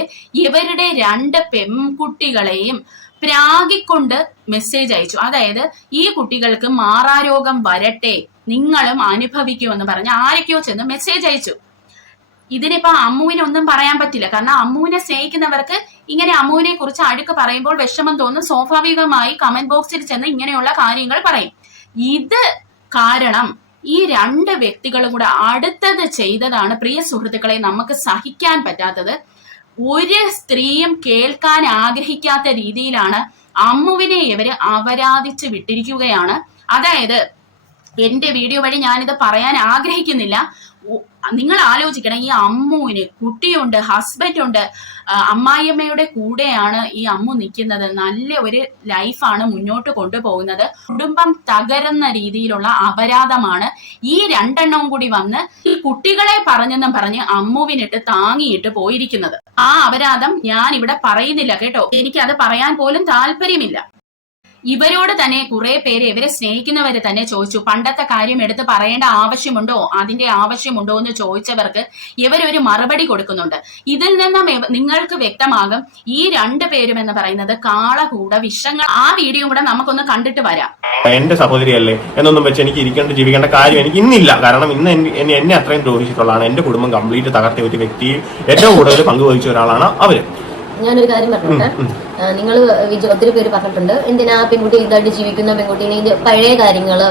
ഇവരുടെ 2 പെൺകുട്ടികളെയും പ്രാഗിക്കൊണ്ട് മെസ്സേജ് അയച്ചു. അതായത് ഈ കുട്ടികൾക്ക് മാറാരോഗം വരട്ടെ, നിങ്ങളും അനുഭവിക്കുമെന്ന് പറഞ്ഞ് ആരൊക്കെയോ ചെന്ന് മെസ്സേജ് അയച്ചു. ഇതിനിപ്പോ അമ്മുവിനൊന്നും പറയാൻ പറ്റില്ല. കാരണം അമ്മുവിനെ സ്നേഹിക്കുന്നവർക്ക് ഇങ്ങനെ അമ്മുവിനെ കുറിച്ച് അഴുക്ക് പറയുമ്പോൾ വിഷമം തോന്നും. സ്വാഭാവികമായി കമന്റ് ബോക്സിൽ ചെന്ന് ഇങ്ങനെയുള്ള കാര്യങ്ങൾ പറയും. ഇത് കാരണം ഈ 2 വ്യക്തികളും കൂടെ അടുത്തത് ചെയ്തതാണ് പ്രിയ സുഹൃത്തുക്കളെ നമുക്ക് സഹിക്കാൻ പറ്റാത്തത്. ഒരു സ്ത്രീയും കേൾക്കാൻ ആഗ്രഹിക്കാത്ത രീതിയിലാണ് അമ്മുവിനെ ഇവര് അപരാധിച്ച് വിട്ടിരിക്കുകയാണ്. അതായത് എന്റെ വീഡിയോ വഴി ഞാനിത് പറയാൻ ആഗ്രഹിക്കുന്നില്ല. നിങ്ങൾ ആലോചിക്കണം, ഈ അമ്മുവിന് കുട്ടിയുണ്ട്, ഹസ്ബൻഡ് ഉണ്ട്, അമ്മായിയമ്മയുടെ കൂടെയാണ് ഈ അമ്മു നിൽക്കുന്നത്. നല്ല ഒരു ലൈഫാണ് മുന്നോട്ട് കൊണ്ടുപോകുന്നത്. കുടുംബം തകരുന്ന രീതിയിലുള്ള അപരാധമാണ് ഈ 2 എണ്ണവും കൂടി വന്ന് ഈ കുട്ടികളെ പറഞ്ഞെന്നും പറഞ്ഞ് അമ്മുവിനിട്ട് താങ്ങിയിട്ട് പോയിരിക്കുന്നത്. ആ അപരാധം ഞാൻ ഇവിടെ പറയുന്നില്ല കേട്ടോ. എനിക്കത് പറയാൻ പോലും താല്പര്യമില്ല. ഇവരോട് തന്നെ കുറെ പേര് ഇവരെ സ്നേഹിക്കുന്നവര് തന്നെ ചോദിച്ചു, പണ്ടത്തെ കാര്യം എടുത്ത് പറയേണ്ട ആവശ്യമുണ്ടോ, അതിന്റെ ആവശ്യമുണ്ടോ എന്ന് ചോദിച്ചവർക്ക് ഇവരൊരു മറുപടി കൊടുക്കുന്നുണ്ട്. ഇതിൽ നിന്നും നിങ്ങൾക്ക് വ്യക്തമാകും ഈ 2 പേരും എന്ന് പറയുന്നത് കാളകൂട വിഷങ്ങൾ. ആ വീഡിയോ കൂടെ നമുക്കൊന്ന് കണ്ടിട്ട് വരാം. എന്റെ സഹോദരിയല്ലേ എന്നൊന്നും വെച്ച് എനിക്ക് ജീവിക്കേണ്ട കാര്യം എനിക്ക് ഇന്നില്ല. കാരണം ഇന്ന് എന്നെ അത്രയും ദ്രോഹിച്ചിട്ടുള്ളതാണ്. എന്റെ കുടുംബം കംപ്ലീറ്റ് തകർത്തിയ ഒരു വ്യക്തി, ഏറ്റവും കൂടുതൽ പങ്കുവഹിച്ച ഒരാളാണ് അവര്. ഞാനൊരു കാര്യം പറഞ്ഞോട്ടെ, നിങ്ങൾ ഒത്തിരി പേര് പറഞ്ഞിട്ടുണ്ട് എന്തിനാ പെൺകുട്ടി ഇതായിട്ട് ജീവിക്കുന്ന പെൺകുട്ടീനെ പഴയ കാര്യങ്ങള്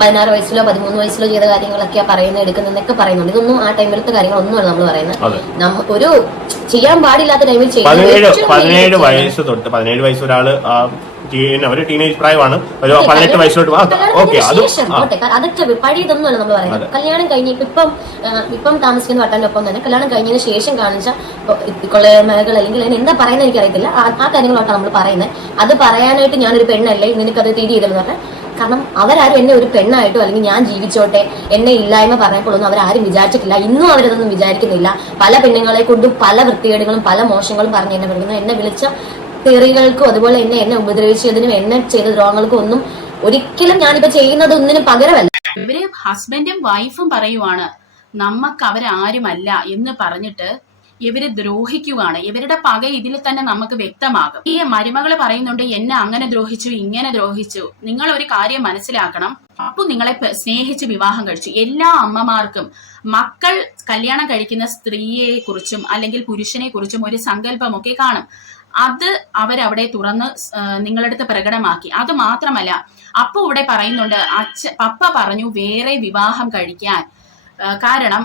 16 വയസ്സിലോ 13 വയസ്സിലോ ചെയ്ത കാര്യങ്ങളൊക്കെയാ പറയുന്നത് എടുക്കുന്നതൊക്കെ പറയുന്നുണ്ട്. ഇതൊന്നും ആ ടൈമിലത്തെ കാര്യങ്ങളൊന്നുമല്ല നമ്മൾ പറയുന്നത്. ഒരു ചെയ്യാൻ പാടില്ലാത്ത ടൈമിൽ 17 വയസ്സ് തൊട്ട് 17 വയസ്സ് ഒരാള് അവര് ടീനേജ് പ്രായമാണ്, 18 വയസ്സിലോട്ട് അതൊക്കെ പഴയതൊന്നുമല്ല നമ്മൾ പറയുന്നത്. കല്യാണം കഴിഞ്ഞ് ഇപ്പം താമസിക്കുന്ന വട്ടാനൊപ്പം തന്നെ കല്യാണം കഴിഞ്ഞതിന് ശേഷം കാണിച്ച കൊള്ളമകൾ അല്ലെങ്കിൽ എന്താ പറയുന്നത് എനിക്കറിയത്തില്ല. ആ കാര്യങ്ങളോട്ടാണ് നമ്മൾ പറയുന്നത്. അത് പറയാനായിട്ട് ഞാനൊരു പെണ്ണല്ലേ, നിനക്കത് തിരിയില്ലെന്ന് പറഞ്ഞാൽ, കാരണം അവരാരും എന്നെ ഒരു പെണ്ണായിട്ടോ അല്ലെങ്കിൽ ഞാൻ ജീവിച്ചോട്ടെ എന്നെ ഇല്ലായ്മ പറഞ്ഞപ്പോഴൊന്നും അവരാരും വിചാരിച്ചിട്ടില്ല. ഇന്നും അവരതൊന്നും വിചാരിക്കുന്നില്ല. പല പെണ്ണുങ്ങളെ കൊണ്ടും പല വൃത്തികേടുകളും പല മോശങ്ങളും പറഞ്ഞ് എന്നെ വിളിക്കുന്നു. എന്നെ വിളിച്ച തെറികൾക്കും അതുപോലെ എന്നെ ഉപദ്രവിച്ചതിനും എന്നെ ചെയ്ത ദ്രോഹങ്ങൾക്കും ഒന്നും ഒരിക്കലും ഞാനിപ്പോ ചെയ്യുന്നത് ഒന്നിനും പകരമല്ല. ഇവര് ഹസ്ബൻഡും വൈഫും പറയുവാണ് നമുക്ക് അവരാരുമല്ല എന്ന് പറഞ്ഞിട്ട് ഇവര് ദ്രോഹിക്കുകയാണ്. ഇവരുടെ പക ഇതിൽ തന്നെ നമുക്ക് വ്യക്തമാകും. ഈ മരുമകള് പറയുന്നുണ്ട് എന്നെ അങ്ങനെ ദ്രോഹിച്ചു, ഇങ്ങനെ ദ്രോഹിച്ചു. നിങ്ങൾ ഒരു കാര്യം മനസ്സിലാക്കണം, അപ്പു നിങ്ങളെ സ്നേഹിച്ച് വിവാഹം കഴിച്ചു. എല്ലാ അമ്മമാർക്കും മക്കൾ കല്യാണം കഴിക്കുന്ന സ്ത്രീയെ കുറിച്ചും അല്ലെങ്കിൽ പുരുഷനെ കുറിച്ചും ഒരു സങ്കല്പമൊക്കെ കാണും. അത് അവരവിടെ തുറന്ന് നിങ്ങളടുത്ത് പ്രകടമാക്കി. അത് മാത്രമല്ല, അപ്പു ഇവിടെ പറയുന്നുണ്ട് പപ്പ പറഞ്ഞു വേറെ വിവാഹം കഴിക്കാൻ, കാരണം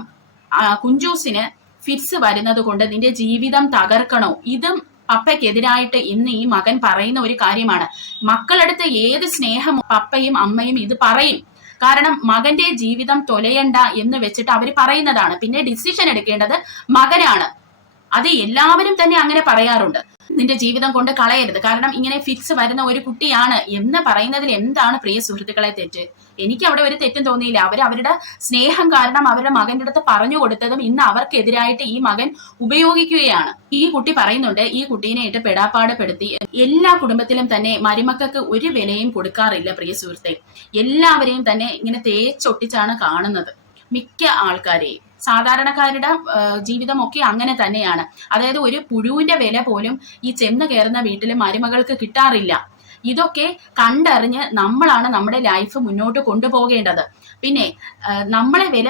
കുഞ്ചൂസിന് ഫിറ്റ്സ് വരുന്നത് കൊണ്ട് നിന്റെ ജീവിതം തകർക്കണോ. ഇതും പപ്പയ്ക്കെതിരായിട്ട് ഇന്ന് ഈ മകൻ പറയുന്ന ഒരു കാര്യമാണ്. മക്കളടുത്ത് ഏത് സ്നേഹം പപ്പയും അമ്മയും ഇത് പറയും. കാരണം മകന്റെ ജീവിതം തൊലയണ്ട എന്ന് വെച്ചിട്ട് അവർ പറയുന്നതാണ്. പിന്നെ ഡിസിഷൻ എടുക്കേണ്ടത് മകനാണ്. അത് എല്ലാവരും തന്നെ അങ്ങനെ പറയാറുണ്ട്. നിന്റെ ജീവിതം കൊണ്ട് കളയരുത്, കാരണം ഇങ്ങനെ ഫിക്സ് വരുന്ന ഒരു കുട്ടിയാണ് എന്ന് പറയുന്നതിൽ എന്താണ് പ്രിയ സുഹൃത്തുക്കളെ തെറ്റ്? എനിക്ക് അവിടെ ഒരു തെറ്റും തോന്നിയില്ല. അവരുടെ സ്നേഹം കാരണം അവരുടെ മകന്റെ അടുത്ത് പറഞ്ഞു കൊടുത്തതും ഇന്ന് അവർക്കെതിരായിട്ട് ഈ മകൻ ഉപയോഗിക്കുകയാണ്. ഈ കുട്ടി പറയുന്നുണ്ട് ഈ കുട്ടീനെ ഇട്ട് പെടാപ്പാടുപെടുത്തി. എല്ലാ കുടുംബത്തിലും തന്നെ മരുമക്കൾക്ക് ഒരു വിലയും കൊടുക്കാറില്ല പ്രിയ സുഹൃത്തെ. എല്ലാവരെയും തന്നെ ഇങ്ങനെ തേച്ചൊട്ടിച്ചാണ് കാണുന്നത്. മിക്ക ആൾക്കാരെയും, സാധാരണക്കാരുടെ ജീവിതമൊക്കെ അങ്ങനെ തന്നെയാണ്. അതായത് ഒരു പുഴുവിന്റെ വില പോലും ഈ ചെന്ന് കയറുന്ന വീട്ടിലെ മരുമകൾക്ക് കിട്ടാറില്ല. ഇതൊക്കെ കണ്ടറിഞ്ഞ് നമ്മളാണ് നമ്മുടെ ലൈഫ് മുന്നോട്ട് കൊണ്ടുപോകേണ്ടത്. പിന്നെ നമ്മളെ വില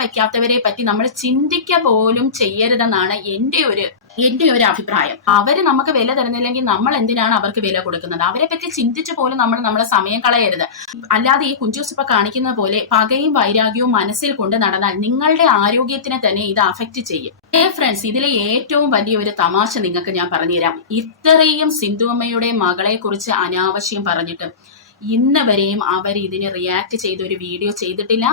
വെക്കാത്തവരെ പറ്റി നമ്മൾ ചിന്തിക്ക പോലും ചെയ്യരുതെന്നാണ് എൻ്റെ ഒരു എന്റെ ഒരു അഭിപ്രായം. അവര് നമുക്ക് വില തരുന്നില്ലെങ്കിൽ നമ്മൾ എന്തിനാണ് അവർക്ക് വില കൊടുക്കുന്നത്? അവരെ പറ്റി ചിന്തിച്ച് പോലും നമ്മൾ നമ്മളെ സമയം കളയരുത്. അല്ലാതെ ഈ കുഞ്ചൂസ് ഇപ്പൊ കാണിക്കുന്ന പോലെ പകയും വൈരാഗ്യവും മനസ്സിൽ കൊണ്ട് നടന്നാൽ നിങ്ങളുടെ ആരോഗ്യത്തിനെ തന്നെ ഇത് അഫക്റ്റ് ചെയ്യും. ഫ്രണ്ട്സ്, ഇതിലെ ഏറ്റവും വലിയൊരു തമാശ നിങ്ങൾക്ക് ഞാൻ പറഞ്ഞുതരാം. ഇത്രയും സിന്ധുവമ്മയുടെ മകളെ കുറിച്ച് അനാവശ്യം പറഞ്ഞിട്ട് ഇന്ന് വരെയും അവർ ഇതിന് റിയാക്ട് ചെയ്ത ഒരു വീഡിയോ ചെയ്തിട്ടില്ല.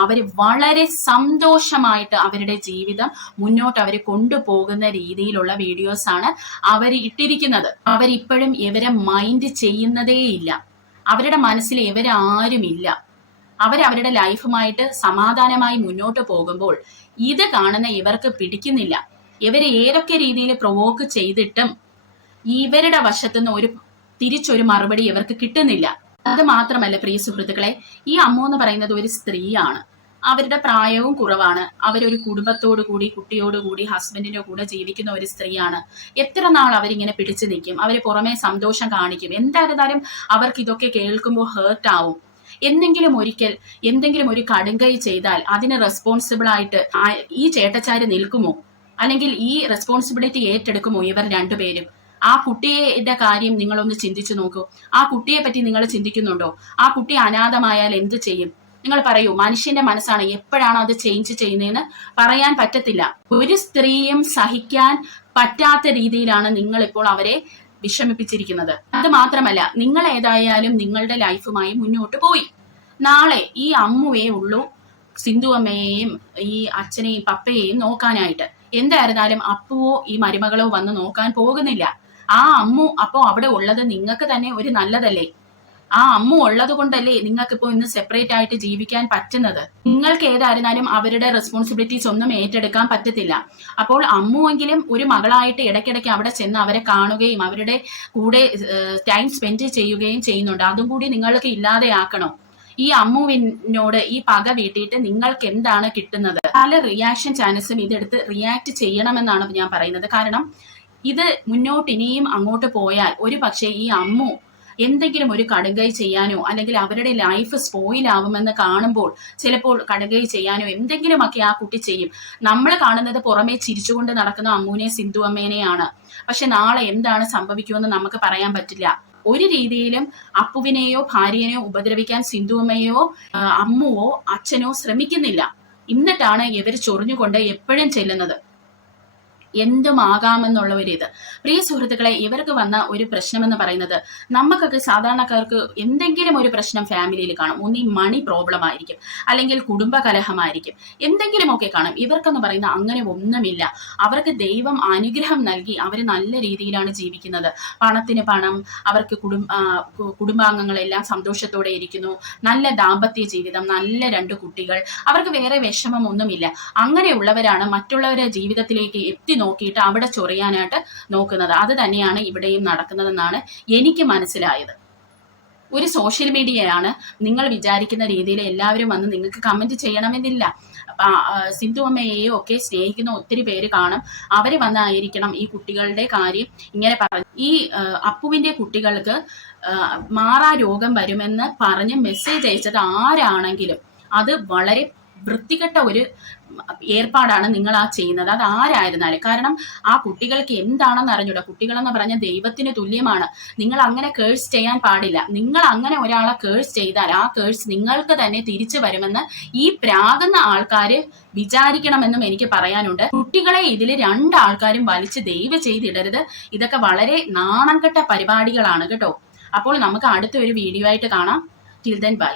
അവർ വളരെ സന്തോഷമായിട്ട് അവരുടെ ജീവിതം മുന്നോട്ട് അവർ കൊണ്ടുപോകുന്ന രീതിയിലുള്ള വീഡിയോസ് ആണ് അവർ ഇട്ടിരിക്കുന്നത്. അവരിപ്പോഴും ഇവരെ മൈൻഡ് ചെയ്യുന്നതേയില്ല. അവരുടെ മനസ്സിൽ ഇവരാരുമില്ല. അവരവരുടെ ലൈഫുമായിട്ട് സമാധാനമായി മുന്നോട്ട് പോകുമ്പോൾ ഇത് കാണുന്ന ഇവർക്ക് പിടിക്കുന്നില്ല. ഇവരെ ഏതൊക്കെ രീതിയിൽ പ്രൊവോക്ക് ചെയ്തിട്ടും ഇവരുടെ വശത്തുനിന്ന് തിരിച്ചൊരു മറുപടി ഇവർക്ക് കിട്ടുന്നില്ല. അത് മാത്രമല്ല പ്രിയ സുഹൃത്തുക്കളെ, ഈ അമ്മു എന്ന് പറയുന്നത് ഒരു സ്ത്രീയാണ്. അവരുടെ പ്രായവും കുറവാണ്. അവരൊരു കുടുംബത്തോടു കൂടി കുട്ടിയോടുകൂടി ഹസ്ബൻഡിന്റെ കൂടെ ജീവിക്കുന്ന ഒരു സ്ത്രീയാണ്. എത്ര നാൾ അവരിങ്ങനെ പിടിച്ചു നിൽക്കും? അവർ പുറമേ സന്തോഷം കാണിക്കും. എന്തായിരുന്നാലും അവർക്ക് ഇതൊക്കെ കേൾക്കുമ്പോൾ ഹേർട്ട് ആവും. എന്തെങ്കിലും ഒരു കടുങ്കൈ ചെയ്താൽ അതിന് റെസ്പോൺസിബിൾ ആയിട്ട് ഈ ചേട്ടച്ചാര് നിൽക്കുമോ? അല്ലെങ്കിൽ ഈ റെസ്പോൺസിബിലിറ്റി ഏറ്റെടുക്കുമോ ഇവർ രണ്ടുപേരും? ആ കുട്ടിയുടെ കാര്യം നിങ്ങളൊന്ന് ചിന്തിച്ചു നോക്കൂ. ആ കുട്ടിയെ പറ്റി നിങ്ങൾ ചിന്തിക്കുന്നുണ്ടോ? ആ കുട്ടി അനാഥമായാൽ എന്ത് ചെയ്യും? നിങ്ങൾ പറയൂ. മനുഷ്യന്റെ മനസ്സാണ്, എപ്പോഴാണ് അത് ചേഞ്ച് ചെയ്യുന്നതെന്ന് പറയാൻ പറ്റത്തില്ല. ഒരു സ്ത്രീയും സഹിക്കാൻ പറ്റാത്ത രീതിയിലാണ് നിങ്ങൾ ഇപ്പോൾ അവരെ വിഷമിപ്പിച്ചിരിക്കുന്നത്. അത് മാത്രമല്ല, നിങ്ങൾ ഏതായാലും നിങ്ങളുടെ ലൈഫുമായി മുന്നോട്ട് പോയി. നാളെ ഈ അമ്മുവേ ഉള്ളൂ സിന്ധുവമ്മയെയും ഈ അച്ഛനെയും പപ്പയെയും നോക്കാനായിട്ട്. എന്തായിരുന്നാലും അപ്പുവോ ഈ മരുമകളോ വന്ന് നോക്കാൻ പോകുന്നില്ല. ആ അമ്മു അപ്പോ അവിടെ ഉള്ളത് നിങ്ങൾക്ക് തന്നെ ഒരു നല്ലതല്ലേ? ആ അമ്മു ഉള്ളത് കൊണ്ടല്ലേ നിങ്ങൾക്കിപ്പോ ഇന്ന് സെപ്പറേറ്റ് ആയിട്ട് ജീവിക്കാൻ പറ്റുന്നത്. നിങ്ങൾക്ക് ഏതായിരുന്നാലും അവരുടെ റെസ്പോൺസിബിലിറ്റീസ് ഒന്നും ഏറ്റെടുക്കാൻ പറ്റത്തില്ല. അപ്പോൾ അമ്മുവെങ്കിലും ഒരു മകളായിട്ട് ഇടയ്ക്കിടയ്ക്ക് അവിടെ ചെന്ന് അവരെ കാണുകയും അവരുടെ കൂടെ ടൈം സ്പെൻഡ് ചെയ്യുകയും ചെയ്യുന്നുണ്ട്. അതും കൂടി നിങ്ങൾക്ക് ഇല്ലാതെയാക്കണോ? ഈ അമ്മുവിനോട് ഈ പക വീട്ടിയിട്ട് നിങ്ങൾക്ക് എന്താണ് കിട്ടുന്നത്? പല റിയാക്ഷൻ ചാനൽസും ഇതെടുത്ത് റിയാക്ട് ചെയ്യണമെന്നാണ് ഞാൻ പറയുന്നത്. കാരണം ഇത് മുന്നോട്ട് ഇനിയും അങ്ങോട്ട് പോയാൽ ഒരു പക്ഷേ ഈ അമ്മു എന്തെങ്കിലും ഒരു കടുങ്കൈ ചെയ്യാനോ അല്ലെങ്കിൽ അവരുടെ ലൈഫ് സ്പോയിൽ ആവുമെന്ന് കാണുമ്പോൾ ചിലപ്പോൾ കടുങ്കൈ ചെയ്യാനോ എന്തെങ്കിലുമൊക്കെ ആ കുട്ടി ചെയ്യും. നമ്മൾ കാണുന്നത് പുറമേ ചിരിച്ചുകൊണ്ട് നടക്കുന്ന അമ്മുവിനെ സിന്ധു അമ്മേനെയാണ്. പക്ഷെ നാളെ എന്താണ് സംഭവിക്കുമെന്ന് നമുക്ക് പറയാൻ പറ്റില്ല. ഒരു രീതിയിലും അപ്പുവിനെയോ ഭാര്യനെയോ ഉപദ്രവിക്കാൻ സിന്ധുവമ്മയോ അമ്മുവോ അച്ഛനോ ശ്രമിക്കുന്നില്ല. എന്നിട്ടാണ് ഇവർ ചൊറിഞ്ഞുകൊണ്ട് എപ്പോഴും ചെല്ലുന്നത്. എന്തുമാകാമെന്നുള്ള ഒരു ഇത്. പ്രിയ സുഹൃത്തുക്കളെ, ഇവർക്ക് വന്ന ഒരു പ്രശ്നമെന്ന് പറയുന്നത്, നമുക്കൊക്കെ സാധാരണക്കാർക്ക് എന്തെങ്കിലും ഒരു പ്രശ്നം ഫാമിലിയിൽ കാണും. ഒന്നീ മണി പ്രോബ്ലം ആയിരിക്കും, അല്ലെങ്കിൽ കുടുംബ കലഹമായിരിക്കും, എന്തെങ്കിലുമൊക്കെ കാണും. ഇവർക്കെന്ന് പറയുന്ന അങ്ങനെ ഒന്നുമില്ല. അവർക്ക് ദൈവം അനുഗ്രഹം നൽകി അവർ നല്ല രീതിയിലാണ് ജീവിക്കുന്നത്. പണത്തിന് പണം, അവർക്ക് കുടുംബാംഗങ്ങളെല്ലാം സന്തോഷത്തോടെ ഇരിക്കുന്നു, നല്ല ദാമ്പത്യ ജീവിതം, നല്ല 2 കുട്ടികൾ, അവർക്ക് വേറെ വിഷമമൊന്നുമില്ല. അങ്ങനെയുള്ളവരാണ് മറ്റുള്ളവരുടെ ജീവിതത്തിലേക്ക് എത്തി നോക്കിയിട്ട് അവിടെ ചൊറിയാനായിട്ട് നോക്കുന്നത്. അത് തന്നെയാണ് ഇവിടെയും നടക്കുന്നതെന്നാണ് എനിക്ക് മനസ്സിലായത്. ഒരു സോഷ്യൽ മീഡിയയാണ്. നിങ്ങൾ വിചാരിക്കുന്ന രീതിയിൽ എല്ലാവരും വന്ന് നിങ്ങൾക്ക് കമന്റ് ചെയ്യണമെന്നില്ല. സിന്ധു അമ്മയെയോ ഒക്കെ സ്നേഹിക്കുന്ന ഒത്തിരി പേര് കാണും. അവര് വന്നായിരിക്കണം ഈ കുട്ടികളുടെ കാര്യം ഇങ്ങനെ പറഞ്ഞു. ഈ അപ്പുവിന്റെ കുട്ടികൾക്ക് മാറാ രോഗം വരുമെന്ന് പറഞ്ഞ് മെസ്സേജ് അയച്ചത് ആരാണെങ്കിലും അത് വളരെ വൃത്തികെട്ട ഒരു ഏർപ്പാടാണ് നിങ്ങൾ ആ ചെയ്യുന്നത്. അത് ആരായിരുന്നാലും. കാരണം ആ കുട്ടികൾക്ക് എന്താണെന്ന് അറിഞ്ഞൂടാ. കുട്ടികളെന്ന് പറഞ്ഞ ദൈവത്തിന് തുല്യമാണ്. നിങ്ങൾ അങ്ങനെ കേഴ്സ് ചെയ്യാൻ പാടില്ല. നിങ്ങൾ അങ്ങനെ ഒരാളെ കേഴ്സ് ചെയ്താൽ ആ കേഴ്സ് നിങ്ങൾക്ക് തന്നെ തിരിച്ചു വരുമെന്ന് ഈ പ്രാകുന്ന ആൾക്കാര് വിചാരിക്കണമെന്നും എനിക്ക് പറയാനുണ്ട്. കുട്ടികളെ ഇതിൽ 2 ആൾക്കാരും വലിച്ച് ദയവ് ചെയ്തിടരുത്. ഇതൊക്കെ വളരെ നാണം കെട്ട പരിപാടികളാണ് കേട്ടോ. അപ്പോൾ നമുക്ക് അടുത്ത ഒരു വീഡിയോ ആയിട്ട് കാണാം. Till then bye.